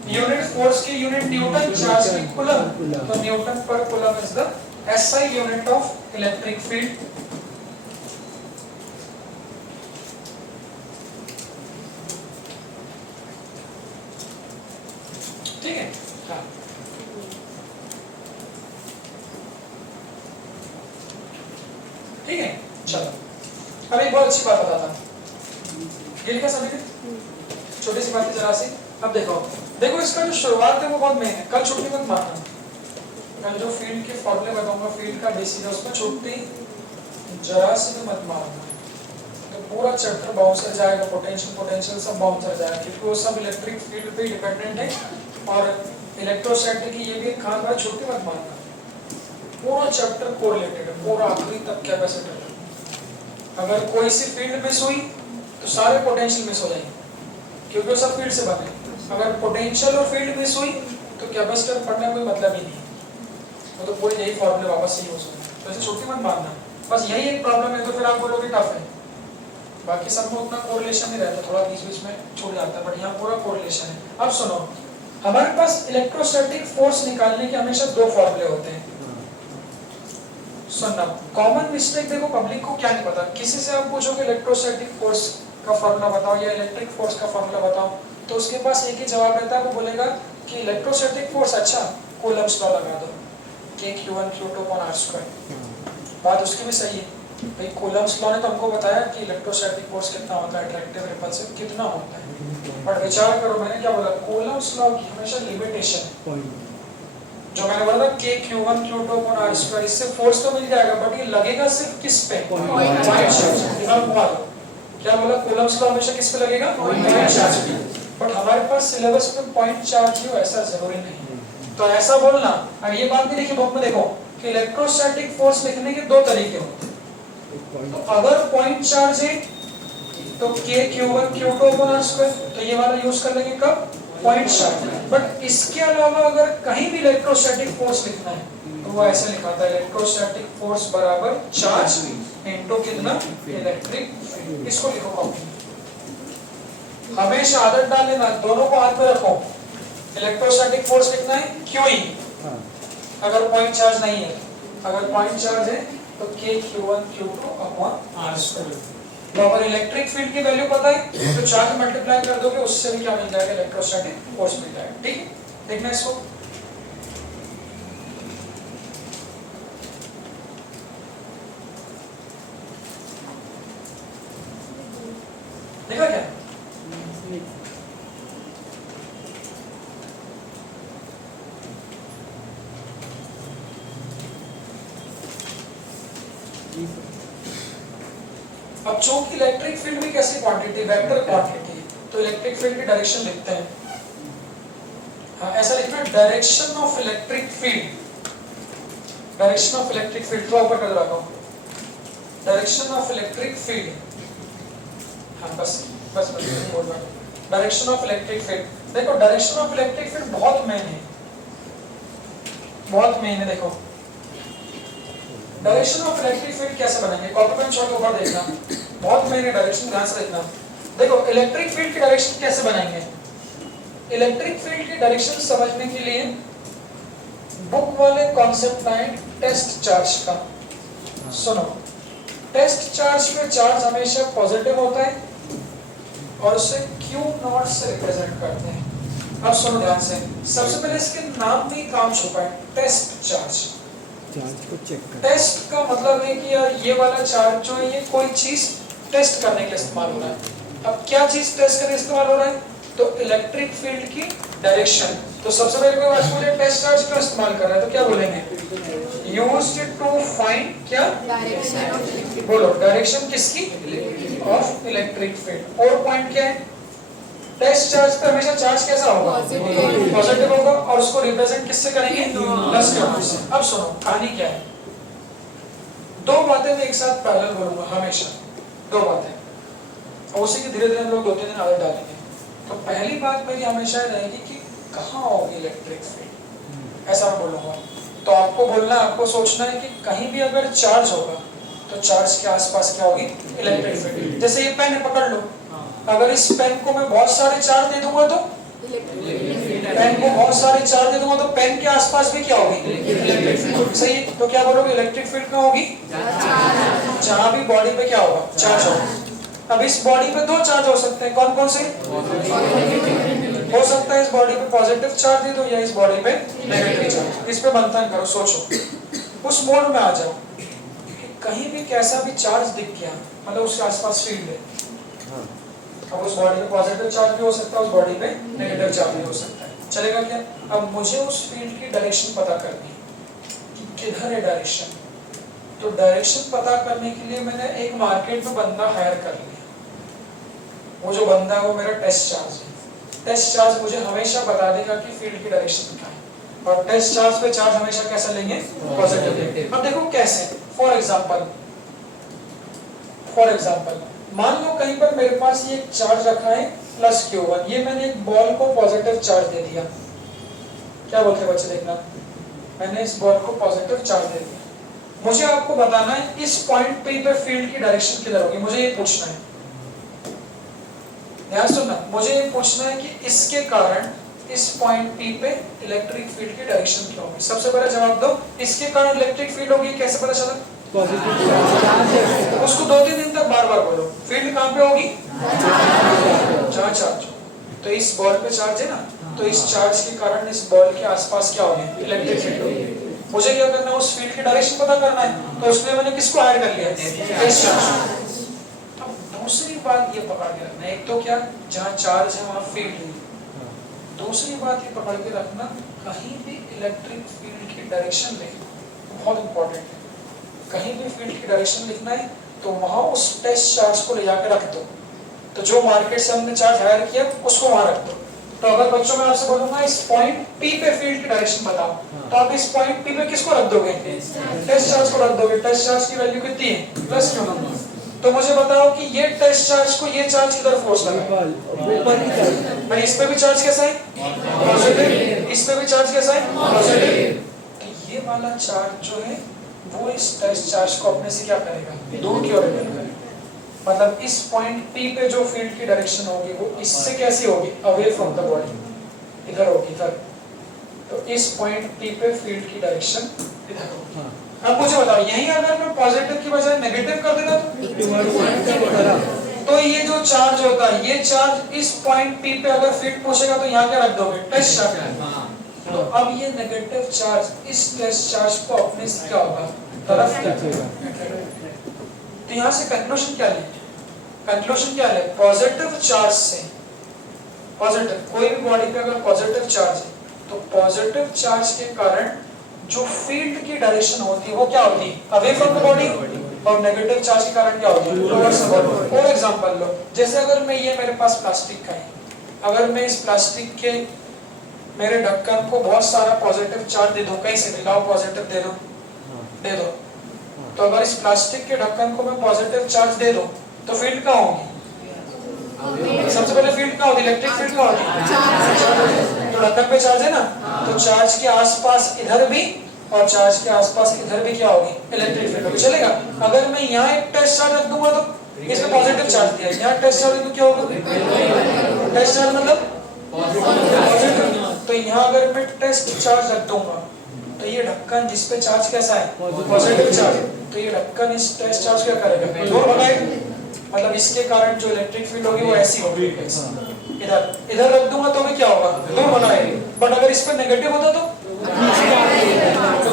यूनिट फोर्स की यूनिट न्यूटन, चार्ज की कूलम, तो न्यूटन पर coulomb is the SI unit of electric field. ठीक है? हाँ ठीक है, चलो अब एक बहुत अच्छी बात बताता हूँ, ये लिखा सभी ने, छोटी सी बात है जरा सी। अब देखो इसका जो शुरुआत है वो बहुत मेन है, कल छुट्टी मत मारना, कल जो फील्ड के फॉर्मूले बताऊंगा, फील्ड का बेसिक है, उसमें छुट्टी जरा सी भी मत मारना, तो पूरा चैप्टर बाउंस कर जाएगा, पोटेंशियल सब बाउंस कर जाएगा, क्योंकि वो सब इलेक्ट्रिक फील्ड पे डिपेंडेंट है और इलेक्ट्रोस्टैटिक की ये भी एक खास बात, छुट्टी मत मारना, पूरा चैप्टर कोरिलेटेड है, पूरा आखिरी तक कैपेसिटर। अगर कोई सी फील्ड मिस हुई तो सारे पोटेंशियल मिस हो जाएंगे, क्योंकि वो सब फील्ड से बने। अगर पोटेंशियल और फील्ड मिस हुई तो कैपेसिटर पढ़ने का कोई मतलब ही नहीं, वो तो पूरे यही फॉर्मूले वापस से यूज होंगे, तो ऐसे छुट्टी मत मारना, बस यही एक प्रॉब्लम है, तो फिर आप बोलोगे टफ है, बाकी सब में उतना कोरिलेशन नहीं रहता, थोड़ा बीच बीच में छूट जाता है, बट यहाँ पूरा कोरिलेशन है। अब सुनो, हमारे पास इलेक्ट्रोस्टैटिक फोर्स निकालने के हमेशा दो फॉर्मूले होते हैं। सुनना, कॉमन मिस्टेक देखो, पब्लिक को क्या नहीं पता, किसी से आप पूछोगे इलेक्ट्रोस्टैटिक फोर्स का फॉर्मूला बताओ या इलेक्ट्रिक फोर्स का फॉर्मूला बताओ, तो उसके पास एक ही जवाब रहता है, वो बोलेगा कि इलेक्ट्रोस्टैटिक फोर्स, अच्छा कूलम्ब्स लॉ लगा दो, K(Q1Q2)/r²। बात उसकी भी सही है भाई, कूलम्ब्स लॉ ने तो हमको बताया कि इलेक्ट्रोस्टैटिक फोर्स कितना होता है, अट्रैक्टिव रिपल्सिव कितना होता है, पर विचार करो, मैंने क्या बोला, कूलम्ब्स लॉ की हमेशा लिमिटेशन है, जो मैंने बोला था K(Q1Q2)/r², इससे फोर्स तो मिल जाएगा, बट ये लगेगा सिर्फ किस पे, पॉइंट चार्ज। दिमाग घुमा दो, क्या बोला, कूलम्ब्स लॉ हमेशा किस पे लगेगा, पॉइंट चार्ज पे, बट हमारे पास सिलेबस में पॉइंट चार्ज ही हो ऐसा जरूरी नहीं, तो ऐसा बोलना। अब ये बात भी देखिए बुक में, देखो कि इलेक्ट्रोस्टैटिक फोर्स लिखने के दो तरीके होते हैं, तो अगर पॉइंट चार्ज है तो K(Q1Q2)/r², तो ये वाला यूज कर लेंगे कब, पॉइंट चार्ज। बट इसके अलावा अगर कहीं भी इलेक्ट्रोस्टैटिक फोर्स लिखना है तो वो ऐसे लिखा था, इलेक्ट्रोस्टैटिक फोर्स बराबर चार्ज इनटू कितना, इलेक्ट्रिक फील्ड। इसको लिखो कॉपी, हमेशा आदत डाल लेना, दोनों को हाथ में रखो, इलेक्ट्रोस्टैटिक फोर्स लिखना है QE, अगर पॉइंट चार्ज नहीं है, अगर पॉइंट चार्ज है तो K(Q1Q2)/r²। तो अगर इलेक्ट्रिक फील्ड की वैल्यू पता है तो चार्ज मल्टीप्लाई कर दोगे, उससे भी क्या मिल जाएगा, इलेक्ट्रोस्टैटिक फोर्स मिल जाएगा। ठीक है, देखना इसको, देखा क्या, अब चूंकि इलेक्ट्रिक फील्ड भी कैसी क्वांटिटी, वेक्टर क्वांटिटी, तो इलेक्ट्रिक फील्ड की डायरेक्शन लिखते हैं, हाँ ऐसा लिखना, direction of electric field, direction of electric field, थोड़ा ऊपर कर रहा हूं, डायरेक्शन ऑफ इलेक्ट्रिक फील्ड, हाँ बस बोल रहा हूं, डायरेक्शन ऑफ इलेक्ट्रिक फील्ड। देखो डायरेक्शन ऑफ इलेक्ट्रिक फील्ड बहुत मेन है, बहुत मेन है। देखो डायरेक्शन ऑफ इलेक्ट्रिक फील्ड कैसे बनाएंगे, कॉपी पेन छोड़ के ऊपर देखना, बहुत मेन है डायरेक्शन, ध्यान से देखना। देखो इलेक्ट्रिक फील्ड की डायरेक्शन कैसे बनाएंगे, इलेक्ट्रिक फील्ड की डायरेक्शन समझने के लिए बुक वाले कॉन्सेप्ट लाए टेस्ट चार्ज का। सुनो, टेस्ट चार्ज पे चार्ज हमेशा पॉजिटिव होता है और उसे Q0 से रिप्रेजेंट करते हैं। अब सुनो ध्यान से, सबसे पहले इसके नाम में काम छुपा है, टेस्ट चार्ज। चार्ज को चेक कर, टेस्ट का मतलब है कि यार ये वाला चार्ज जो है ये कोई चीज टेस्ट करने के लिए इस्तेमाल हो रहा है। अब क्या चीज टेस्ट करने इस्तेमाल हो रहा है, तो इलेक्ट्रिक फील्ड की डायरेक्शन। तो सबसे पहले कोई बात बोले टेस्ट चार्ज क्यों इस्तेमाल कर रहा है, तो क्या बोलेंगे, यूज्ड टू फाइंड क्या, डायरेक्शन, बोलो डायरेक्शन किसकी, ऑफ इलेक्ट्रिक फील्ड। और पॉइंट क्या है, टेस्ट चार्ज पे हमेशा चार्ज कैसा होगा, पॉजिटिव होगा, और उसको रिप्रेजेंट किससे करेंगे, प्लस के से। अब सुनो कहानी क्या है, दो बातें मैं एक साथ पैरेलल बोलूंगा हमेशा, दो बातें, और उसी के धीरे धीरे हम लोग 2-3 दिन आगे डालेंगे। तो पहली बात मेरी हमेशा रहेगी कि कहाँ होगी इलेक्ट्रिक फील्ड, ऐसा मैं बोलूंगा। तो आपको बोलना, आपको सोचना है कि कहीं भी अगर चार्ज होगा तो चार्ज के आसपास क्या होगी, इलेक्ट्रिक फील्ड। जैसे ये पेन पकड़ लो, अगर इस पेन को मैं बहुत सारे चार्ज दे दूंगा तो पेन को बहुत सारे चार्ज दे दूंगा तो पेन के आसपास भी क्या होगी, इलेक्ट्रिक फील्ड। सही है, तो क्या बोलोगे, इलेक्ट्रिक फील्ड कहाँ होगी, जहां भी बॉडी पे क्या होगा, चार्ज होगा। अब इस बॉडी पे दो चार्ज हो सकते हैं, कौन कौन से, हो सकता है इस इस बॉडी पे पॉजिटिव चार्ज दे दो या इस बॉडी पे नेगेटिव चार्ज, इस पे मंथन करो, सोचो, उस मोड में आ जाओ कि कहीं भी कैसा भी चार्ज दिख गया, मतलब उसके आसपास फील्ड है, अब उस बॉडी पे पॉजिटिव चार्ज भी हो सकता है, उस बॉडी पे नेगेटिव चार्ज भी हो सकता है, चलेगा क्या? अब मुझे उस फील्ड की डायरेक्शन पता करनी है कि किधर है डायरेक्शन। तो डायरेक्शन पता करने के लिए मैंने एक मार्केट में बंदा हायर कर लिया, वो जो बंदा है वो मेरा टेस्ट चार्ज है। टेस्ट चार्ज मुझे हमेशा बता देगा कि फील्ड की डायरेक्शन क्या है, और टेस्ट चार्ज पे चार्ज हमेशा कैसा लेंगे? पॉजिटिव। अब देखो कैसे, फॉर एग्जांपल मान लो कहीं पर मेरे पास ये एक चार्ज रखा है प्लस Q1, ये मैंने एक बॉल को पॉजिटिव चार्ज दे दिया, क्या बोलते हैं बच्चे, देखना, मैंने इस बॉल को पॉजिटिव चार्ज दे दिया, मुझे आपको बताना है इस पॉइंट पे फील्ड की डायरेक्शन किधर होगी, मुझे ये पूछना है, ध्यान सुनना, मुझे ये पूछना है कि इसके कारण इस पॉइंट P पे इलेक्ट्रिक फील्ड की डायरेक्शन क्या होगी। सबसे पहले जवाब दो, इसके कारण इलेक्ट्रिक फील्ड होगी, कैसे पता चला? उसको 2-3 दिन तक बार बार बोलो, फील्ड कहाँ पे होगी? जहाँ चार्ज हो। तो इस बॉल पे चार्ज है ना, तो इस चार्ज के कारण इस बॉल के आसपास क्या होगी? इलेक्ट्रिक फील्ड होगी। मुझे क्या करना है? उस फील्ड की डायरेक्शन पता करना है, तो उसमें मैंने किसको ऐड कर लिया? Test charge. अब दूसरी बात ये पकड़ के रखना, एक तो क्या, जहाँ चार्ज है वहाँ फील्ड है, दूसरी बात ये पकड़ के रखना, कहीं भी इलेक्ट्रिक फील्ड की डायरेक्शन लिखना बहुत इंपॉर्टेंट है। कहीं भी फील्ड की डायरेक्शन लिखना है तो वहां उस टेस्ट चार्ज को ले जाकर रख दो, तो जो मार्केट से हमने चार्ज हायर किया उसको वहां रख दो। तो अगर बच्चों में आपसे बोलूंगा इस पॉइंट P पे फील्ड की डायरेक्शन बताओ, तो आप इस पॉइंट P पे किसको रख दोगे? टेस्ट चार्ज को रख दोगे। टेस्ट चार्ज की वैल्यू कितनी है? Plus Q1। तो मुझे बताओ कि ये टेस्ट चार्ज को ये चार्ज किधर फोर्स लगा है? भाई इस पे भी चार्ज कैसा है? पॉजिटिव। इस पे भी चार्ज कैसा है? पॉजिटिव। तो ये वाला चार्ज जो है वो इस टेस्ट चार्ज को अपने से क्या करेगा? दूर की ओर रिपेल करेगा। मतलब इस पॉइंट P पे जो फील्ड की डायरेक्शन होगी वो इससे कैसी होगी? अवे फ्रॉम द बॉडी, इधर होगी, इधर। तो इस पॉइंट P पे फील्ड की डायरेक्शन इधर होगी। अब मुझे बताओ, यही अगर मैं पॉजिटिव की बजाय नेगेटिव कर देता तो ये जो चार्ज होता है, ये चार्ज इस पॉइंट P पे अगर फील्ड पूछेगा तो यहाँ क्या रख दोगे? Test charge. तो अब ये नेगेटिव चार्ज इस टेस्ट चार्ज को अपने से क्या होगा? तरफ खींचेगा। तो यहाँ से कंक्लूजन क्या ले? कंक्लूजन क्या ले? पॉजिटिव चार्ज से, पॉजिटिव कोई भी बॉडी पे अगर पॉजिटिव चार्ज है तो पॉजिटिव चार्ज के कारण जो फील्ड की डायरेक्शन होती है वो क्या होती है? Away from the body. और नेगेटिव चार्ज के कारण क्या होती है? Towards the body. और एग्जांपल लो, जैसे अगर मैं ये मेरे पास प्लास्टिक का है, अगर मैं इस प्लास्टिक के मेरे ढक्कन को बहुत सारा पॉजिटिव चार्ज दे दूं, कहीं से भी लाओ पॉजिटिव दे दो, तो अगर इस प्लास्टिक के ढक्कन को मैं पॉजिटिव चार्ज दे दूं तो फील्ड कहाँ होगी? सबसे पहले फील्ड कहाँ होती? इलेक्ट्रिक फील्ड कहाँ होती? तो ढक्कन पे चार्ज है ना, तो चार्ज के आसपास इधर भी और चार्ज के आसपास इधर भी क्या होगी? इलेक्ट्रिक फील्ड होगी। चलेगा? अगर मैं यहाँ एक टेस्ट चार्ज रख दूंगा तो इसमें पॉजिटिव चार्ज दिया, यहाँ टेस्ट चार्ज तो क्या होगा? टेस्ट चार्ज मतलब पॉजिटिव। तो यहाँ अगर मैं टेस्ट चार्ज रख दूंगा तो ये ढक्कन जिस पे चार्ज कैसा है? Positive charge. तो ये ढक्कन इस टेस्ट चार्ज क्या करेगा? दूर भगाएगा। मतलब इसके कारण जो इलेक्ट्रिक फील्ड होगी वो ऐसी होगी, इधर इधर रख दूंगा तो भी क्या होगा? दूर भगाएगा। बट अगर इस पे नेगेटिव होता तो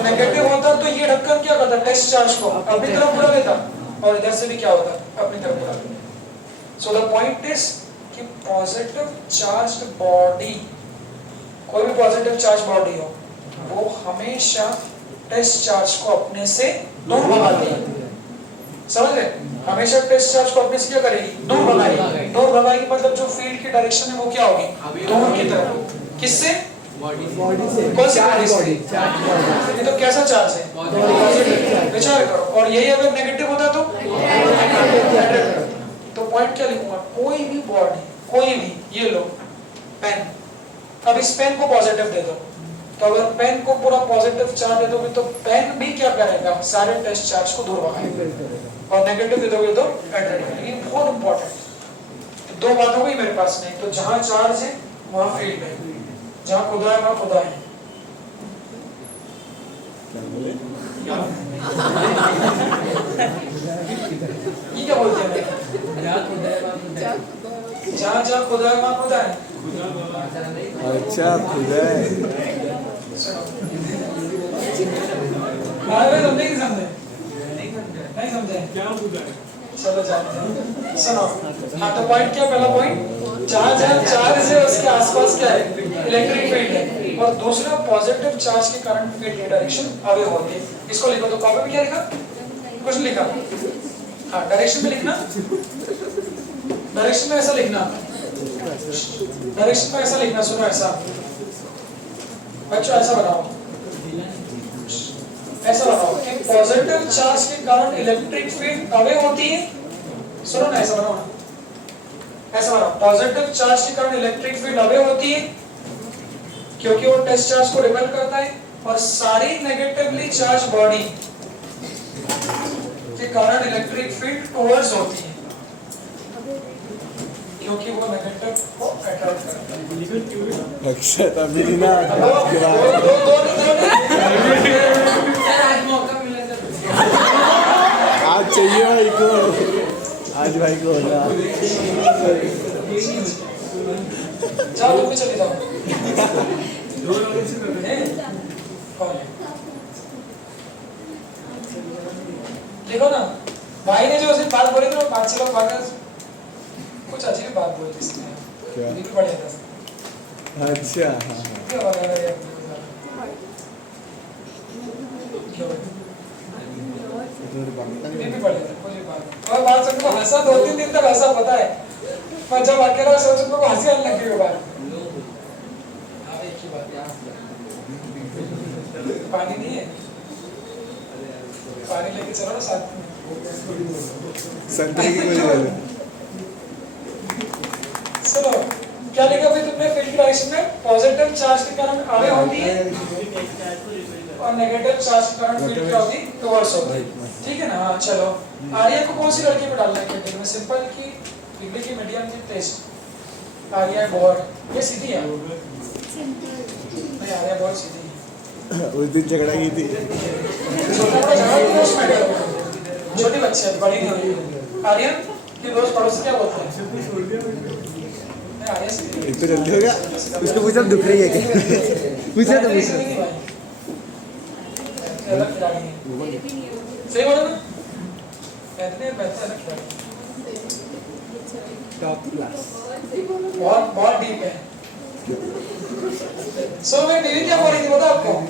नेगेटिव होता तो ये ढक्कन क्या करता? टेस्ट चार्ज को अपनी तरफ बुला लेता और इधर से भी क्या होता? अपनी तरफ बुला लेता। सो द पॉइंट इज कि पॉजिटिव चार्ज्ड बॉडी, कोई भी पॉजिटिव चार्ज बॉडी हो, वो हमेशा टेस्ट चार्ज को अपने से दूर भगाती है। समझ रहे? हमेशा टेस्ट चार्ज को अपने से क्या करेगी? दूर भगाएगी। दूर भगाएगी मतलब जो फील्ड की डायरेक्शन है वो क्या होगी? दूर की तरफ। किससे? बॉडी से। कौन सी बॉडी? ये तो कैसा चार्ज है? पॉजिटिव। विचार करो। और यही अगर नेगेटिव होता तो पॉइंट क्या लिखूंगा? कोई भी बॉडी, कोई भी, ये लो पेन, अब इस पेन को पॉजिटिव दे दो, तो अगर पेन को पूरा पॉजिटिव चार्ज दे दोगे तो पेन भी क्या करेगा? सारे टेस्ट चार्ज को दूर भगाएगा। और नेगेटिव दे दोगे तो एट्रैक्ट करेगा। ये बहुत इंपॉर्टेंट है। दो बात हो गई मेरे पास में, तो जहां चार्ज है वहां फील्ड है, जहां खुदा है वहां खुदा है। ये क्या बोलते हैं? जहां जहां खुदा है वहां खुदा है। अच्छा खुदा है समझे कि समझे नहीं समझे चलो जानते हैं सुनो हाँ तो पॉइंट क्या पहला पॉइंट चार्ज है चार्ज है उसके आसपास क्या है इलेक्ट्रिक फील्ड है और दूसरा पॉजिटिव चार्ज के करंट फील्ड की डायरेक्शन अवे होती है इसको लिखो तो कॉपी में क्या लिखा कुछ लिखा हाँ डायरेक्शन में लिखना डायरेक्शन में ऐसा लिखना डायरेक्शन में ऐसा लिखना सुनो ऐसा बच्चों ऐसा बनाओ कि पॉजिटिव चार्ज के कारण इलेक्ट्रिक फील्ड अवे होती है सुनो ना ऐसा बनाओ पॉजिटिव चार्ज के कारण इलेक्ट्रिक फील्ड अवे होती है क्योंकि वो टेस्ट चार्ज को रिपेल करता है और सारी नेगेटिवली चार्ज बॉडी के कारण इलेक्ट्रिक फील्ड टुवर्ड्स होती है क्योंकि वो नेगेटिव को अट्रैक्ट करता है अक्षत अभी ना आज चाहिए भाई को आज भाई को ना जाओ तुम भी चले जाओ कौन है देखो ना भाई ने जो उसे बात बोली थी वो 5 लोग भागा कुछ अजीब बात बोली थी इसने क्या बिल्कुल बढ़िया था अच्छा क्या बोला यार क्यों बिल्कुल बढ़िया था कोई बात और बात सबको हंसा 2-3 दिन तक हंसा पता है पर जब अकेला सोच को हंसी आने लगी वो बात अब एक ही बात पानी नहीं है पानी लेके चलो ना साथ में संतरे की कोई बोले चलो क्या लिखा भाई तुमने फील्ड की डायरेक्शन में पॉजिटिव चार्ज के कारण अवे होती है और नेगेटिव चार्ज के कारण फील्ड क्या होती है टुवर्ड्स होती है ठीक है ना हाँ चलो आर्या को कौन सी लड़की पे डालना है कैटेगरी में सिंपल की इंग्लिश की मीडियम की तेज आर्या बहुत ये सीधी है नहीं आर्या बहुत सीधी है उस दिन झगड़ा की थी छोटा बड़ा झगड़ा तो उसमें करो छोटी बच्ची है बड़ी नहीं हुई आर्या कि रोज पड़ोस क्या बोलते हैं नहीं आर्या सीधी है एक तो जल्दी हो गया उसको पूछा दुख रही है क्या पूछा तो पूछा अलग खिलाड़ी है सही बोला ना इतने बेहतर अलग खिलाड़ी टॉप क्लास बहुत बहुत डीप है सो मैं बीवी क्या बोली थी बता आपको मैं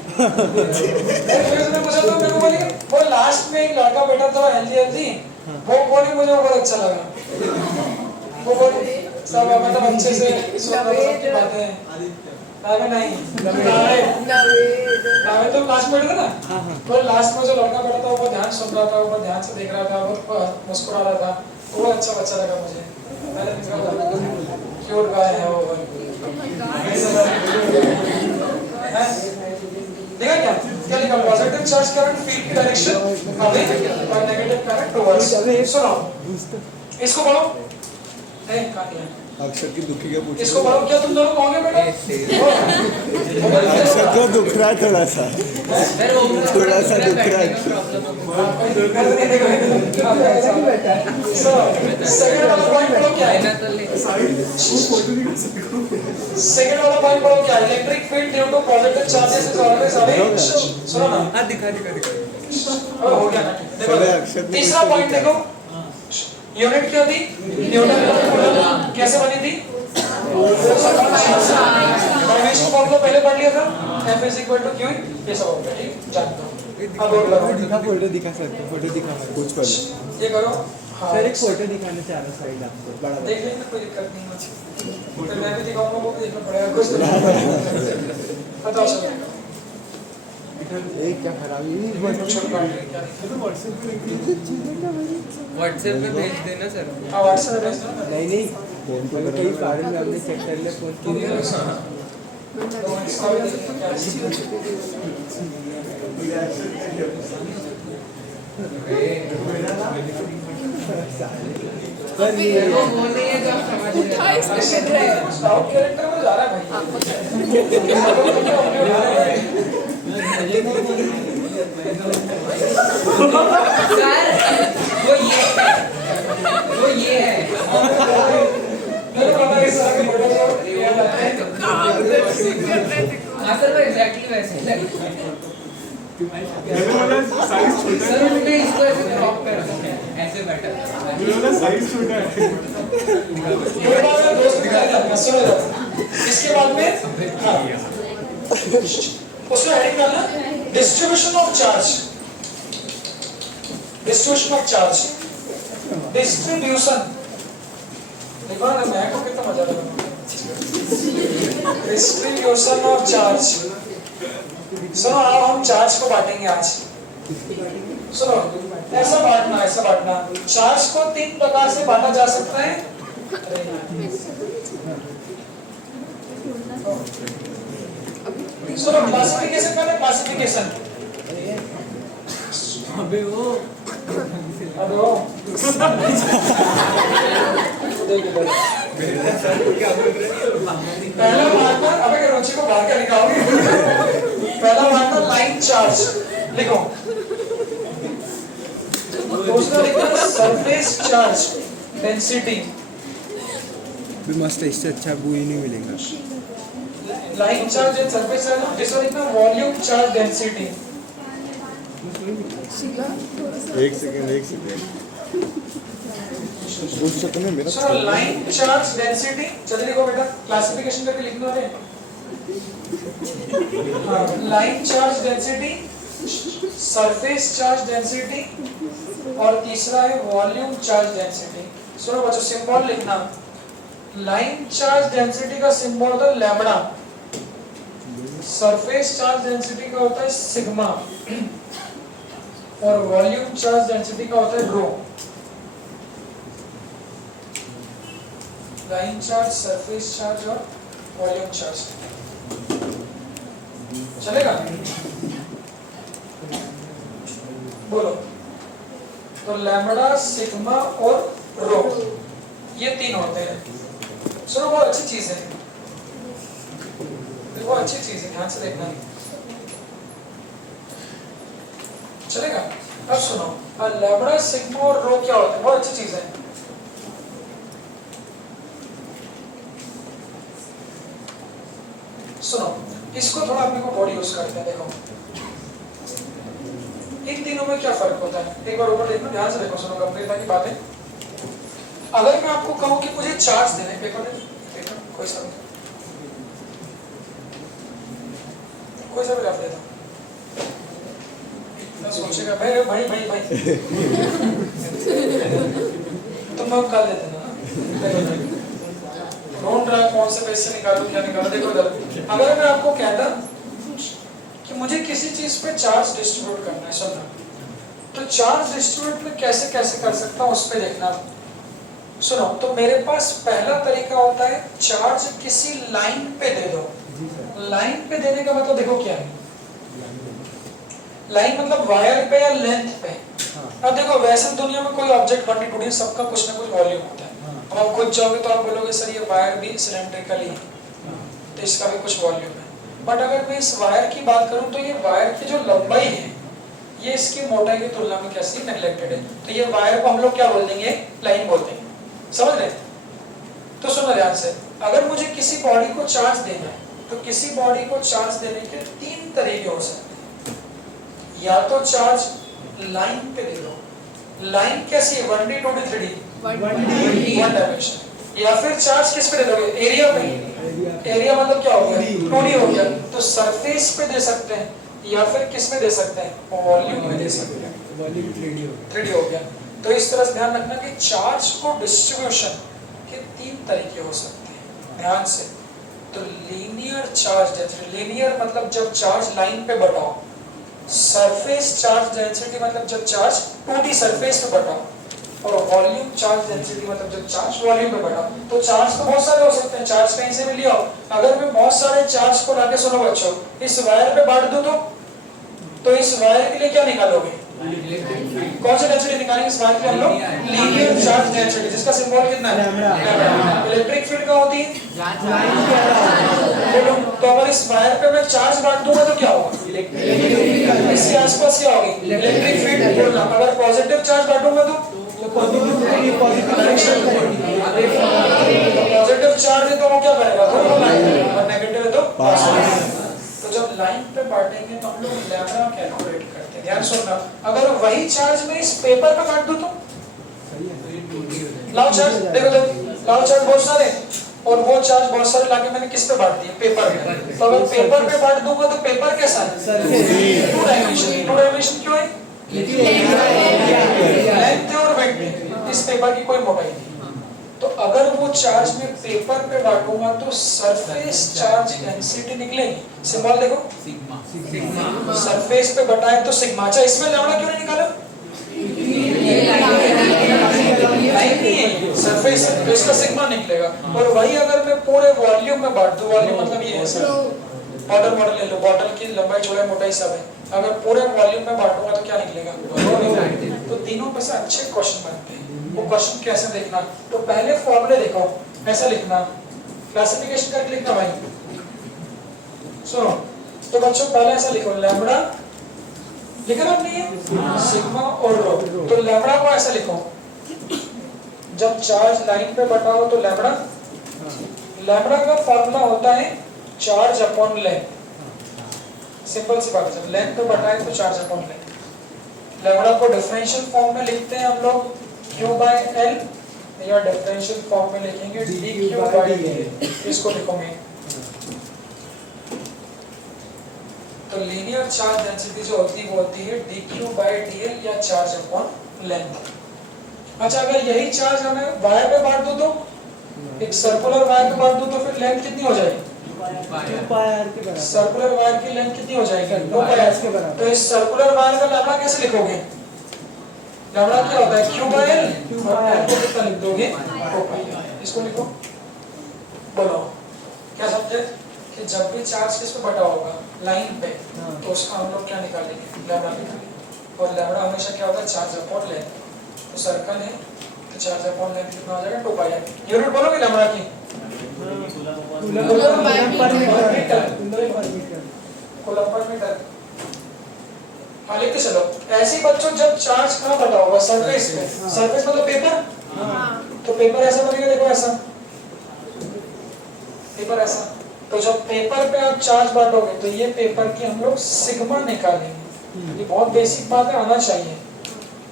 पूछा तो मेरे को बोली वो लास्ट में एक लड़का बैठा था हेल्दी वो बोली मुझे बहुत अच्छा लगा वो बोली सब मतलब अच्छे से सुन की बातें नावे नहीं नावे तो लास्ट में बैठा था ना वो लास्ट में जो लड़का बैठा था वो ध्यान सुन रहा था वो ध्यान से देख रहा था वो मुस्कुरा रहा था वो अच्छा बच्चा लगा मुझे मैंने क्यूट गाय है वो देखा क्या लिखा पॉजिटिव चार्ज करंट फील्ड की डायरेक्शन अवे और नेगेटिव करंट टुवर्ड्स सुनो इसको पढ़ो ए काट लिया अक्षर की दुखी का पूछ इसको पढ़ो क्या तुम दोनों कहोगे बेटा अक्षर को दुख रहा है थोड़ा सा दुख रहा है सेकंड वाला पॉइंट पढ़ो क्या है सेकंड वाला पॉइंट पढ़ो क्या है electric field due to positive charges is always away सुनो ना हाँ दिखा हो गया ना देखो तीसरा पॉइंट देखो यूनिट क्या थी न्यूटन कैसे बनी थी डायमेंशन फॉर्मूला पहले पढ़ लिया था F = Q ये सब हो गया ठीक जानते हो अब और करो दिखा फोटो दिखा सकते फोटो दिखा कुछ कर ये करो हाँ सर एक फोटो दिखाना चाह रहा साइड आपको बड़ा देख लेंगे कोई दिक्कत नहीं है फिर मैं भी दिखाऊंगा वो भी देखना पड़ेगा कुछ तो बताओ सब एक क्या खराबी छोटा क्या व्हाट्सएप पे भेज देना सर हाँ व्हाट्सएप पे भेज दो ना नहीं नहीं फोन तो कई कारण में हमने चेक कर लिया फोन तुम भी इसका भी देखना क्या सर ये वो बोल रही है तो आप समझ रहे उठा इसमें कर रहे हैं स्काउट कैरेक्टर में जा रहा है सर वो ये है भाई होता है इस तरह के मॉडल को किया जाता है। हाँ सर वो एग्जैक्टली वैसे सर मैं इसको ऐसे क्रॉप कर दूं ऐसे बेटर ये बात मैं दोस्त दिखाता हूं सुनो जरा। इसके बाद में हाँ उसमें हेडिंग डालना distribution of charge. Distribution of charge distribution देखो ना मैं को कितना मजा लगा। Distribution of charge. सुनो अब हम चार्ज को बांटेंगे आज। सुनो ऐसा बांटना चार्ज को 3 प्रकार से बांटा जा सकता है। सुनो क्लासिफिकेशन करना क्लासिफिकेशन। अबे वो पहला पार्टनर अबे के रोची को बाहर क्या निकालोगे। पहला पार्टनर लाइन चार्ज लिखो। दूसरा लिखो सरफेस चार्ज डेंसिटी। भी मस्त है, इससे अच्छा वो ही नहीं मिलेगा। Line charge and surface charge. तीसरा लिखना वॉल्यूम चार्ज डेंसिटी। एक सेकंड उस सकते में मेरा सर लाइन चार्ज डेंसिटी जल्दी लिखो बेटा क्लासिफिकेशन करके लिखना है। Line charge density surface charge density और तीसरा है वॉल्यूम चार्ज डेंसिटी। सुनो बच्चों सिंबल लिखना। लाइन चार्ज डेंसिटी का सिंबल होता है लैम्बडा। सरफेस चार्ज डेंसिटी का होता है सिग्मा और वॉल्यूम चार्ज डेंसिटी का होता है रो। लाइन चार्ज सरफेस चार्ज और वॉल्यूम चार्ज चलेगा। बोलो तो लैम्बडा सिग्मा और रो ये 3 होते हैं। सुनो बहुत अच्छी चीज है, बहुत अच्छी चीज है, ध्यान से देखना चलेगा। अब सुनो लैम्बडा सिग्मा और रो क्या होते हैं, बहुत अच्छी चीज है। सुनो इसको थोड़ा अपने को बॉडी यूज करते हैं। देखो इन तीनों में क्या फर्क होता है, एक बार ऊपर देखो, ध्यान से देखो, सुनो गंभीरता की बात है। अगर मैं आपको कहूं कि मुझे चार्ज देना है, पेपर में कोई सा भी रख देता मैं सोचेगा भाई भाई भाई भाई तुम लोग कर देते ना ढूंढ रहा कौन से पैसे निकालूं क्या निकालूं। देखो इधर अगर मैं आपको कहता कि मुझे किसी चीज पे चार्ज डिस्ट्रीब्यूट करना है, सुनना तो चार्ज डिस्ट्रीब्यूट में कैसे कैसे कर सकता हूं उस पे देखना। सुनो तो मेरे पास पहला तरीका होता है चार्ज किसी लाइन पे दे दो। लाइन पे देने का मतलब देखो क्या है, लाइन मतलब वायर पे या लेंथ पे। अब देखो वैसे दुनिया में कोई ऑब्जेक्ट बनने टूटे सबका कुछ ना कुछ वॉल्यूम होता है। अब आप खुद जाओगे तो आप बोलोगे सर ये वायर भी सिलेंड्रिकल है तो इसका भी कुछ वॉल्यूम है। बट अगर मैं इस वायर की बात करूं तो ये वायर की जो लंबाई है ये इसकी मोटाई की तुलना में कैसी नेग्लेक्टेड है, तो ये वायर को हम लोग क्या बोल देंगे, लाइन बोलते हैं। समझ रहे? तो सुनो ध्यान से, अगर मुझे किसी बॉडी को चार्ज देना है तो किसी बॉडी को चार्ज देने के 3 तरीके हो सकते हैं। या तो चार्ज लाइन पे दे दो, लाइन कैसी है 1D 2D 3D 1 डायमेंशन। या फिर चार्ज किस पे दे दोगे, एरिया पे। एरिया मतलब क्या हो गया 2D हो गया, तो सरफेस पे दे सकते हैं या फिर किस में दे सकते हैं, वॉल्यूम में दे सकते हैं, वॉल्यूम 3D हो गया। तो इस तरह से ध्यान रखना कि चार्ज को डिस्ट्रीब्यूशन के 3 तरीके हो सकते हैं, ध्यान से। तो लीनियर चार्ज डेंसिटी, लीनियर मतलब जब चार्ज लाइन पे बटाओ। सरफेस चार्ज डेंसिटी मतलब जब चार्ज 2D सरफेस पे बटाओ। और वॉल्यूम चार्ज डेंसिटी मतलब जब चार्ज वॉल्यूम पे बटाओ। तो चार्ज तो बहुत सारे हो सकते हैं, चार्ज कहीं से भी ले आओ। अगर मैं बहुत सारे चार्ज को लाके, सुनो बच्चों, इस वायर पे बांट दूं तो इस वायर के लिए क्या निकालोगे, कौन सा डेंसिटी निकालेंगे इस वायर के हम लोग, लीनियर चार्ज डेंसिटी, जिसका सिंबल कितना है, इलेक्ट्रिक फील्ड का होती है। तो अगर इस वायर पे मैं चार्ज बांट दूंगा तो क्या होगा, इसके आसपास क्या होगी, इलेक्ट्रिक फील्ड। अगर पॉजिटिव चार्ज बांटूंगा तो पॉजिटिव पॉजिटिव चार्ज है तो वो क्या करेगा, दोनों लाइन, और नेगेटिव है तो पास हो जाएगा। तो जब लाइन पे बांटेंगे तो हम लोग लैम्बडा कैलकुलेट करते हैं। ध्यान सुनना, अगर वही चार्ज में इस पेपर पे बांट दूं तो लाओ चार्ज, देखो लाओ चार्ज बहुत सारे, और वो चार्ज बहुत सारे लाके मैंने किस पे बांट दिए, पेपर पे। तो अगर पेपर पे बांट दूंगा तो पेपर कैसा है, टू डायमेंशन। टू डायमेंशन क्यों है, लेंथ है और वेट है, इस पेपर की कोई मोटाई नहीं। तो अगर वो चार्ज में पेपर पे बांटूंगा तो सरफेस चार्ज डेंसिटी निकलेगी। सिंबल देखो, सिग्मा सरफेस पे बटाए तो सिग्मा। अच्छा इसमें लैम्बडा क्यों नहीं निकाला, लाइन नहीं है, सरफेस है, तो इसका सिग्मा निकलेगा। और वही अगर मैं पूरे वॉल्यूम में बांट दूं, वॉल्यूम मतलब ये है सर, बॉटल ले लो, बॉटल की लंबाई चौड़ाई मोटाई सब है, अगर पूरे वॉल्यूम में बांटूंगा तो क्या निकलेगा। तो तीनों में से अच्छे क्वेश्चन बनते हैं। वो क्वेश्चन कैसे देखना, तो पहले फॉर्मूले देखो, ऐसा लिखना, क्लासिफिकेशन करके लिखना भाई। सुनो तो बच्चों पहले ऐसा लिखो, लैम्बडा लिखा ना आपने, सिग्मा और रो। तो लैम्बडा को ऐसा लिखो, जब चार्ज लाइन पे बटा हो तो लैम्बडा, लैम्बडा का फॉर्मूला होता है चार्ज अपॉन लेंथ। सिंपल सी बात है, जब लेंथ पे बटाए तो चार्ज अपॉन लेंथ। लैम्बडा को डिफरेंशियल फॉर्म में लिखते हैं हम लोग Q by L, या डिफरेंशियल फॉर्म में लिखेंगे dQ by DL। इसको लिखोगे तो लीनियर चार्ज डेंसिटी जो होती है वो होती है dQ by DL या चार्ज अपॉन लेंथ। अच्छा अगर यही चार्ज हमें वायर पे बांट दो तो, एक सर्कुलर वायर पे बांट दो तो फिर लेंथ कितनी हो जाएगी, 2 पाई आर के बराबर। सर्कुलर वायर की लेंथ कितनी हो जाएगी, 2 पाई आर के बराबर। तो इस सर्कुलर वायर का लैम्बडा कैसे लिखोगे, लैम्बडा क्या होता है, Q by L, और L को कितना लिख दोगे, 2 पाई। इसको लिखो, बोलो क्या समझे, कि जब भी चार्ज किस पे बटा होगा, लाइन पे, तो उसका हम लोग क्या निकालेंगे, लैम्बडा निकालेंगे। और लैम्बडा हमेशा क्या होता है, चार्ज अपॉन लेंथ। तो सर्कल है तो चार्ज अपॉन लेंथ कितना हो जाएगा, 2 पाई। यूनिट बोलोगे लैम्बडा की, कूलम पर मीटर। हाँ लिखते चलो। ऐसे बच्चों जब चार्ज कहाँ बटा होगा, सरफेस पे, सरफेस मतलब पेपर, तो पेपर ऐसा बनेगा, देखो ऐसा पेपर ऐसा। तो जब पेपर पे आप चार्ज बांटोगे तो ये पेपर की हम लोग सिग्मा निकालेंगे। ये बहुत बेसिक बात है, आना चाहिए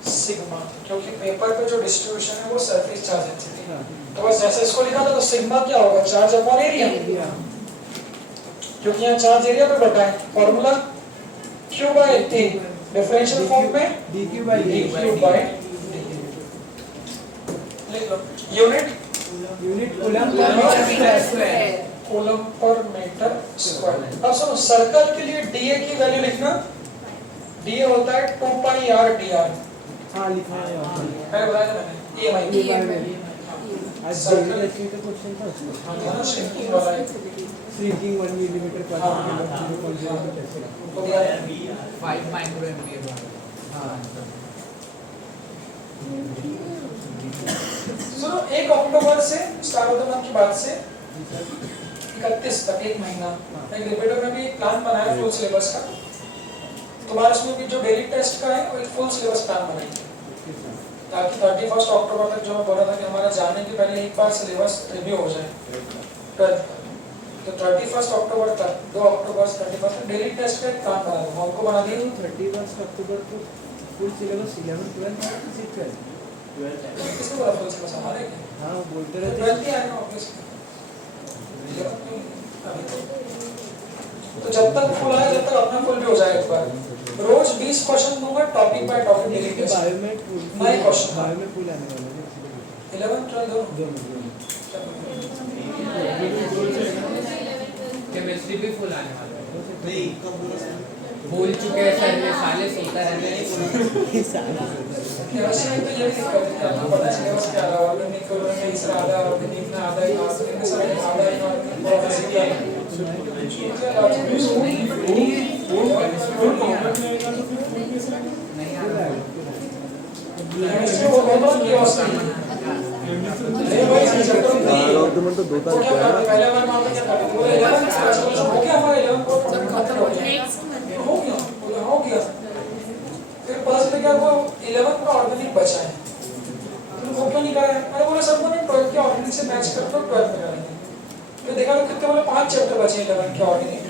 सिग्मा, क्योंकि पेपर पे जो डिस्ट्रीब्यूशन है वो सरफेस चार्ज डेंसिटी। तो बस जैसे इसको लिखा था तो सिग्मा क्या होगा, चार्ज अपॉन एरिया, क्योंकि यहाँ चार्ज एरिया पे बटा है। Formula Q by T, differential form में dQ by dQ by लिख लो। यूनिट कूलम पर मीटर स्क्वायर। अब सुनो, सर्कल के लिए dA की वैल्यू लिखना, dA होता है 2 पाई r dr। हाँ लिखा है पहले बताया था मैंने, EMI आज सर्कल का क्वेश्चन था उसमें। हाँ श्रिंकिंग वाला है, श्रिंकिंग 1 मिलीमीटर पर सेकंड 0.0 5 माइक्रो एम्पियर। सुनो 1 अक्टूबर से स्टार्ट होता मंथ की बात से 31 तक, 1 महीना, एक रिपीटर में भी एक प्लान बनाया फुल सिलेबस का। तुम्हारे उसमें भी जो डेली टेस्ट का है वो एक फुल सिलेबस प्लान बनाएंगे, ताकि 31 अक्टूबर तक जो मैं बोला था कि हमारा जाने के पहले एक बार सिलेबस रिव्यू हो जाए 12th। तो 31 अक्टूबर तक, 2 अक्टूबर से 31 तक डेली टेस्ट का एक प्लान बना दूंगा, हमको बना दिए। 31 अक्टूबर को फुल सिलेबस 11 12 है किसी 12 किसको बोला फुल सिलेबस हमारे के? हाँ बोलते रहते 12th ही आएगा ऑब्वियसली। तो जब तक फुल आए, जब तक अपना फुल भी हो जाए एक बार। रोज 20 क्वेश्चन दूंगा, topic by topic daily test. Bio में नए क्वेश्चन, बायो में फुल आने वाला है 11 12 दोनों। केमिस्ट्री भी फुल आने वाला है, बोल चुके हैं सर, ये साले सोता रहते हैं। केमिस्ट्री में तो ये भी दिक्कत है कि आपको पता है सिलेबस क्या रहा है, ऑर्गेनिक में तीसरा आधा, ऑर्गेनिक में आधा, इनऑर्गेनिक में सारे आधा, इनऑर्गेनिक में आधा। केमिस्ट्री वो बहुत की अवस्था है। डॉक्यूमेंट तो 2 तारीख को है ना। पहले बार मामला क्या था, वो 11 हो गया, हमारा 11 को खत्म हो गया, हो गया। फिर पता चला क्या वो 11 का ऑर्गेनिक बचा है, तो वो क्यों नहीं करा है? मैंने बोला सबको नहीं, 12 के ऑर्गेनिक से मैच करके 12 में करेंगे। बचे 11 के ऑर्डिनेट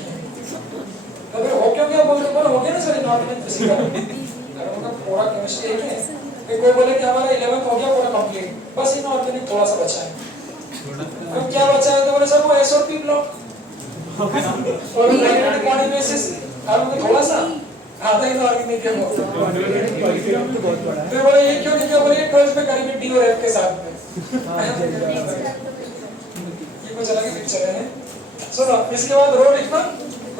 तो फिर हो क्यों क्या बोल रहे हो गया ना सर इनऑर्डिनेट फिजिकल अरे उनका पूरा केमिस्ट्री एक है फिर कोई बोले कि हमारा 11th हो गया पूरा कंप्लीट बस इनऑर्डिनेट थोड़ा सा बचा है तो क्या बचा है तो बोले सर वो एस और पी ब्लॉक और मैग्नेटिक क्वांटम बेसिस हमने थोड़ा सा आधा इनऑर्डिनेट है बहुत बड़ा है। फिर बोले ये क्यों नहीं क्या बोले 12th में करेंगे डी और एफ के साथ में ये कुछ अलग ही पिक्चर है सुनो इसके बाद रो लिखना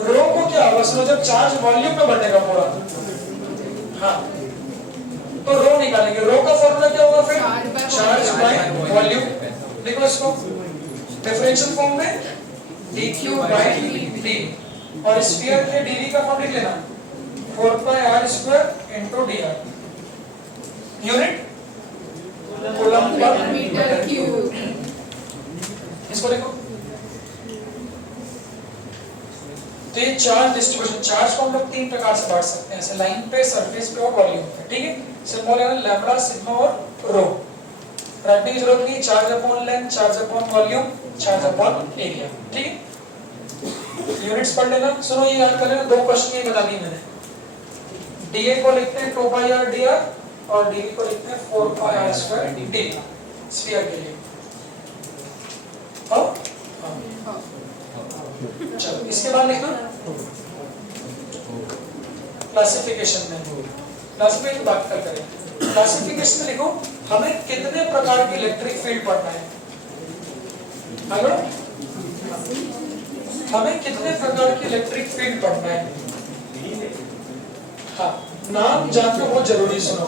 रो को क्या होगा सुनो जब चार्ज वॉल्यूम में बढ़ेगा पूरा हाँ तो रो निकालेंगे रो का फॉर्मूला क्या होगा फिर चार्ज बाय वॉल्यूम देखो इसको डिफरेंशियल फॉर्म में dq by dt और स्फीयर के dv का फॉर्म लिख लेना 4 pi r square into dr unit coulomb पर मीटर क्यूब। इसको देखो तो ये चार्ज डिस्ट्रीब्यूशन चार्ज को हम लोग तीन प्रकार से बांट सकते हैं ऐसे लाइन पे सरफेस पे और वॉल्यूम पे ठीक है सिंबल है लैम्बडा सिग्मा और रो रटने की जरूरत नहीं charge upon length charge upon volume charge upon area ठीक है यूनिट्स पढ़ लेना सुनो ये याद कर लेना दो क्वेश्चन ये बता दी मैंने dA को लिखते हैं 2 pi r dr और dV को लिखते हैं 4 pi r square dV sphere के लिए हाँ चलो इसके बाद लिखना क्लासिफिकेशन में क्लासिफिकेशन की बात करें क्लासिफिकेशन में लिखो हमें कितने प्रकार की इलेक्ट्रिक फील्ड पढ़ना है अगर हमें कितने प्रकार की इलेक्ट्रिक फील्ड पढ़ना है हाँ नाम जानना बहुत जरूरी सुनो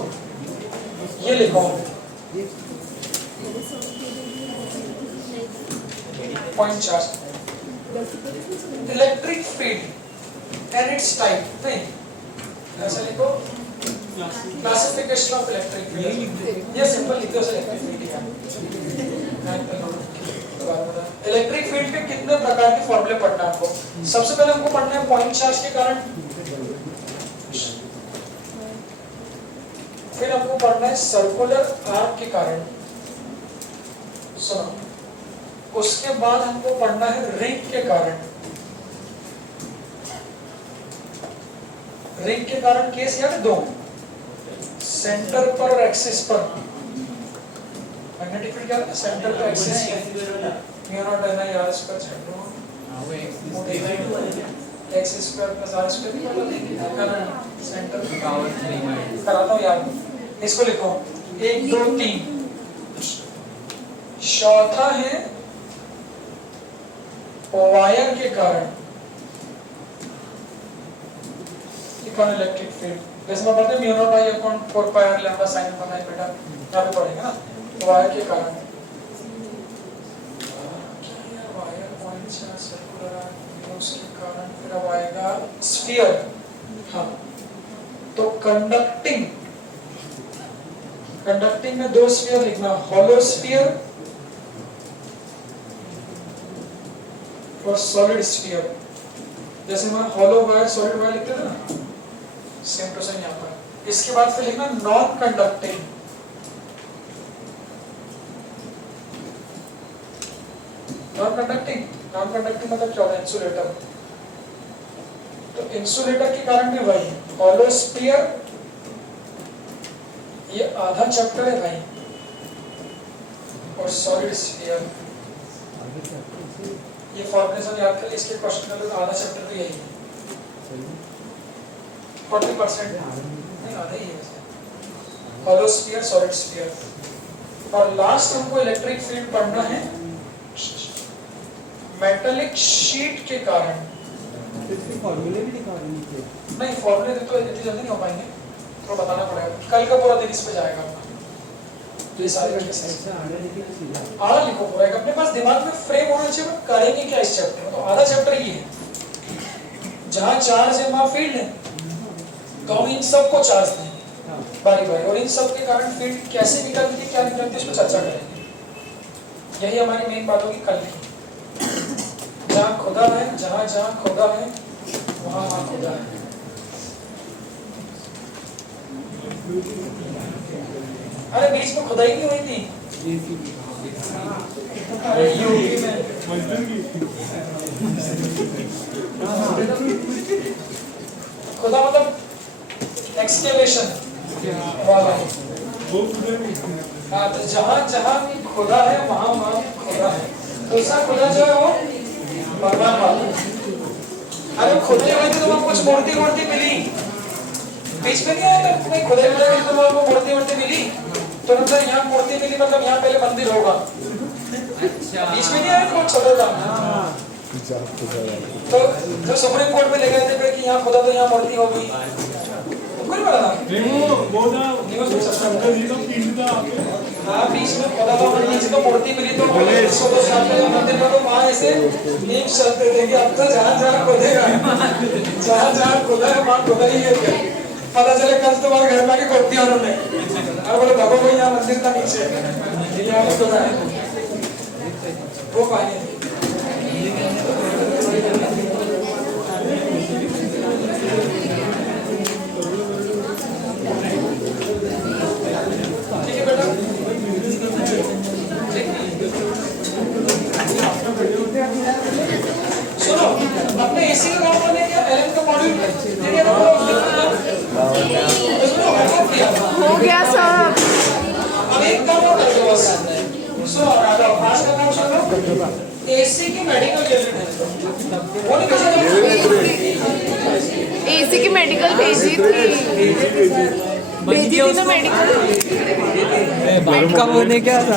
ये लिखो point 4 electric field and it's type नहीं ऐसा लिखो क्लासिफिकेशन ऑफ इलेक्ट्रिक फील्ड ये सिंपल लिखते हो इलेक्ट्रिक फील्ड का इलेक्ट्रिक फील्ड के कितने प्रकार के फॉर्मूले पढ़ना है आपको सबसे पहले हमको पढ़ना है पॉइंट चार्ज के कारण फिर हमको पढ़ना है सर्कुलर आर्क के कारण सुनो उसके बाद हमको पढ़ना है रिंग के कारण रिंग के कारण केस यार दो सेंटर पर और एक्सिस पर मैग्नेटिक फील्ड क्या है सेंटर पे एक्सिस म्यू नॉट है ना यार इस पर छेड़ो x square plus r square कारण सेंटर पे पावर 3 कराता हूं यार इसको लिखो 1 2 3 चौथा है वायर के कारण इलेक्ट्रिक फील्ड जैसे मैं पढ़ते हैं mu naught by upon 4 pi r lambda sin बनाए बेटा यहां पे पढ़ेंगे ना वायर के कारण वायर पॉइंट चार्ज सर्कुलर उसके कारण फिर अब आएगा स्फीयर हाँ तो कंडक्टिंग में दो स्फीयर लिखना हॉलो स्फीयर और सॉलिड स्फीयर जैसे मैं हॉलो वायर सॉलिड वायर लिखते थे ना सेम टू सेम यहाँ पर इसके बाद फिर लिखना नॉन कंडक्टिंग नॉन कंडक्टिंग मतलब क्या होता है इंसुलेटर तो इंसुलेटर के कारण भी वही हॉलो स्फीयर ये आधा चैप्टर है भाई और सॉलिड स्फीयर ये फॉर्मुलेशन याद कर इसके क्वेश्चन का तो आधा चैप्टर तो यही है 40% नहीं आधा ही है हॉलो स्फीयर सॉलिड स्फीयर और लास्ट हमको इलेक्ट्रिक फील्ड पढ़ना है मेटालिक शीट के कारण इसके फॉर्मूले भी दिखा रहे नीचे नहीं फॉर्मूले तो इतनी जल्दी नहीं हो पाएंगे तो बताना पड़ेगा कल का पूरा दिन इस पे जाएगा तो ये सारे ऐसा आने लेकिन सीधा आधा लिखो पूरा एक अपने पास दिमाग में फ्रेम होना चाहिए हम करेंगे क्या इस चैप्टर में तो आधा चैप्टर ही है जहां चार्ज है वहां फील्ड है तो हम इन सबको चार्ज दें बारी बारी और इन सब के कारण फील्ड कैसे निकलती है क्या निकलती है इस पर चर्चा करेंगे यही हमारी मेन बात होगी कल की जहाँ खुदा है जहाँ खुदा है वहाँ खुदा है अरे बीच में खुदाई नहीं हुई थी अरे यूपी में खुदा मतलब एक्सकेवेशन वाला। हाँ, तो जहाँ जहाँ भी खुदा है वहाँ वहाँ भी खुदा है। दूसरा खुदा जो है वो भगवान वाला। अरे खुदा हुई थी तो वहाँ कुछ मूर्ति मिली, बीच में नहीं आया था नहीं, खुदा हुई तो वहाँ मूर्ति मिली, तो मतलब यहाँ मूर्ति मिली मतलब यहाँ पहले मंदिर होगा। बीच में नहीं आया था, छोटा था। तो जो सुप्रीम कोर्ट में ले गए थे कि यहाँ खुदा तो यहाँ मूर्ति होगी, कोई पता था? हाँ, बीच में खुदा था, नीचे तो मूर्ति मिली, तो बोले 100-200 साल पहले मंदिर में तो वहाँ ऐसे नींव चलते थे कि अब तो जहाँ खुदेगा, जहाँ खुदा है वहाँ खुदा ही है। पता चले कल तुम्हारे घर में आके खोदती और उन्होंने, अब बोले बाबा को यहाँ मंदिर था नीचे, यहाँ पे खुदा है। वो कहानी है। ठीक है बेटा, सुनो, अपने एसी का काम करने क्या एलन का मॉड्यूल हो गया सब। अब एक काम और करते बस। सुनो, आज का काम सुनो, एसी की मेडिकल यूनिट है, वो नहीं एसी की मेडिकल भेजी थी तो मेडिकल बात का होने क्या था?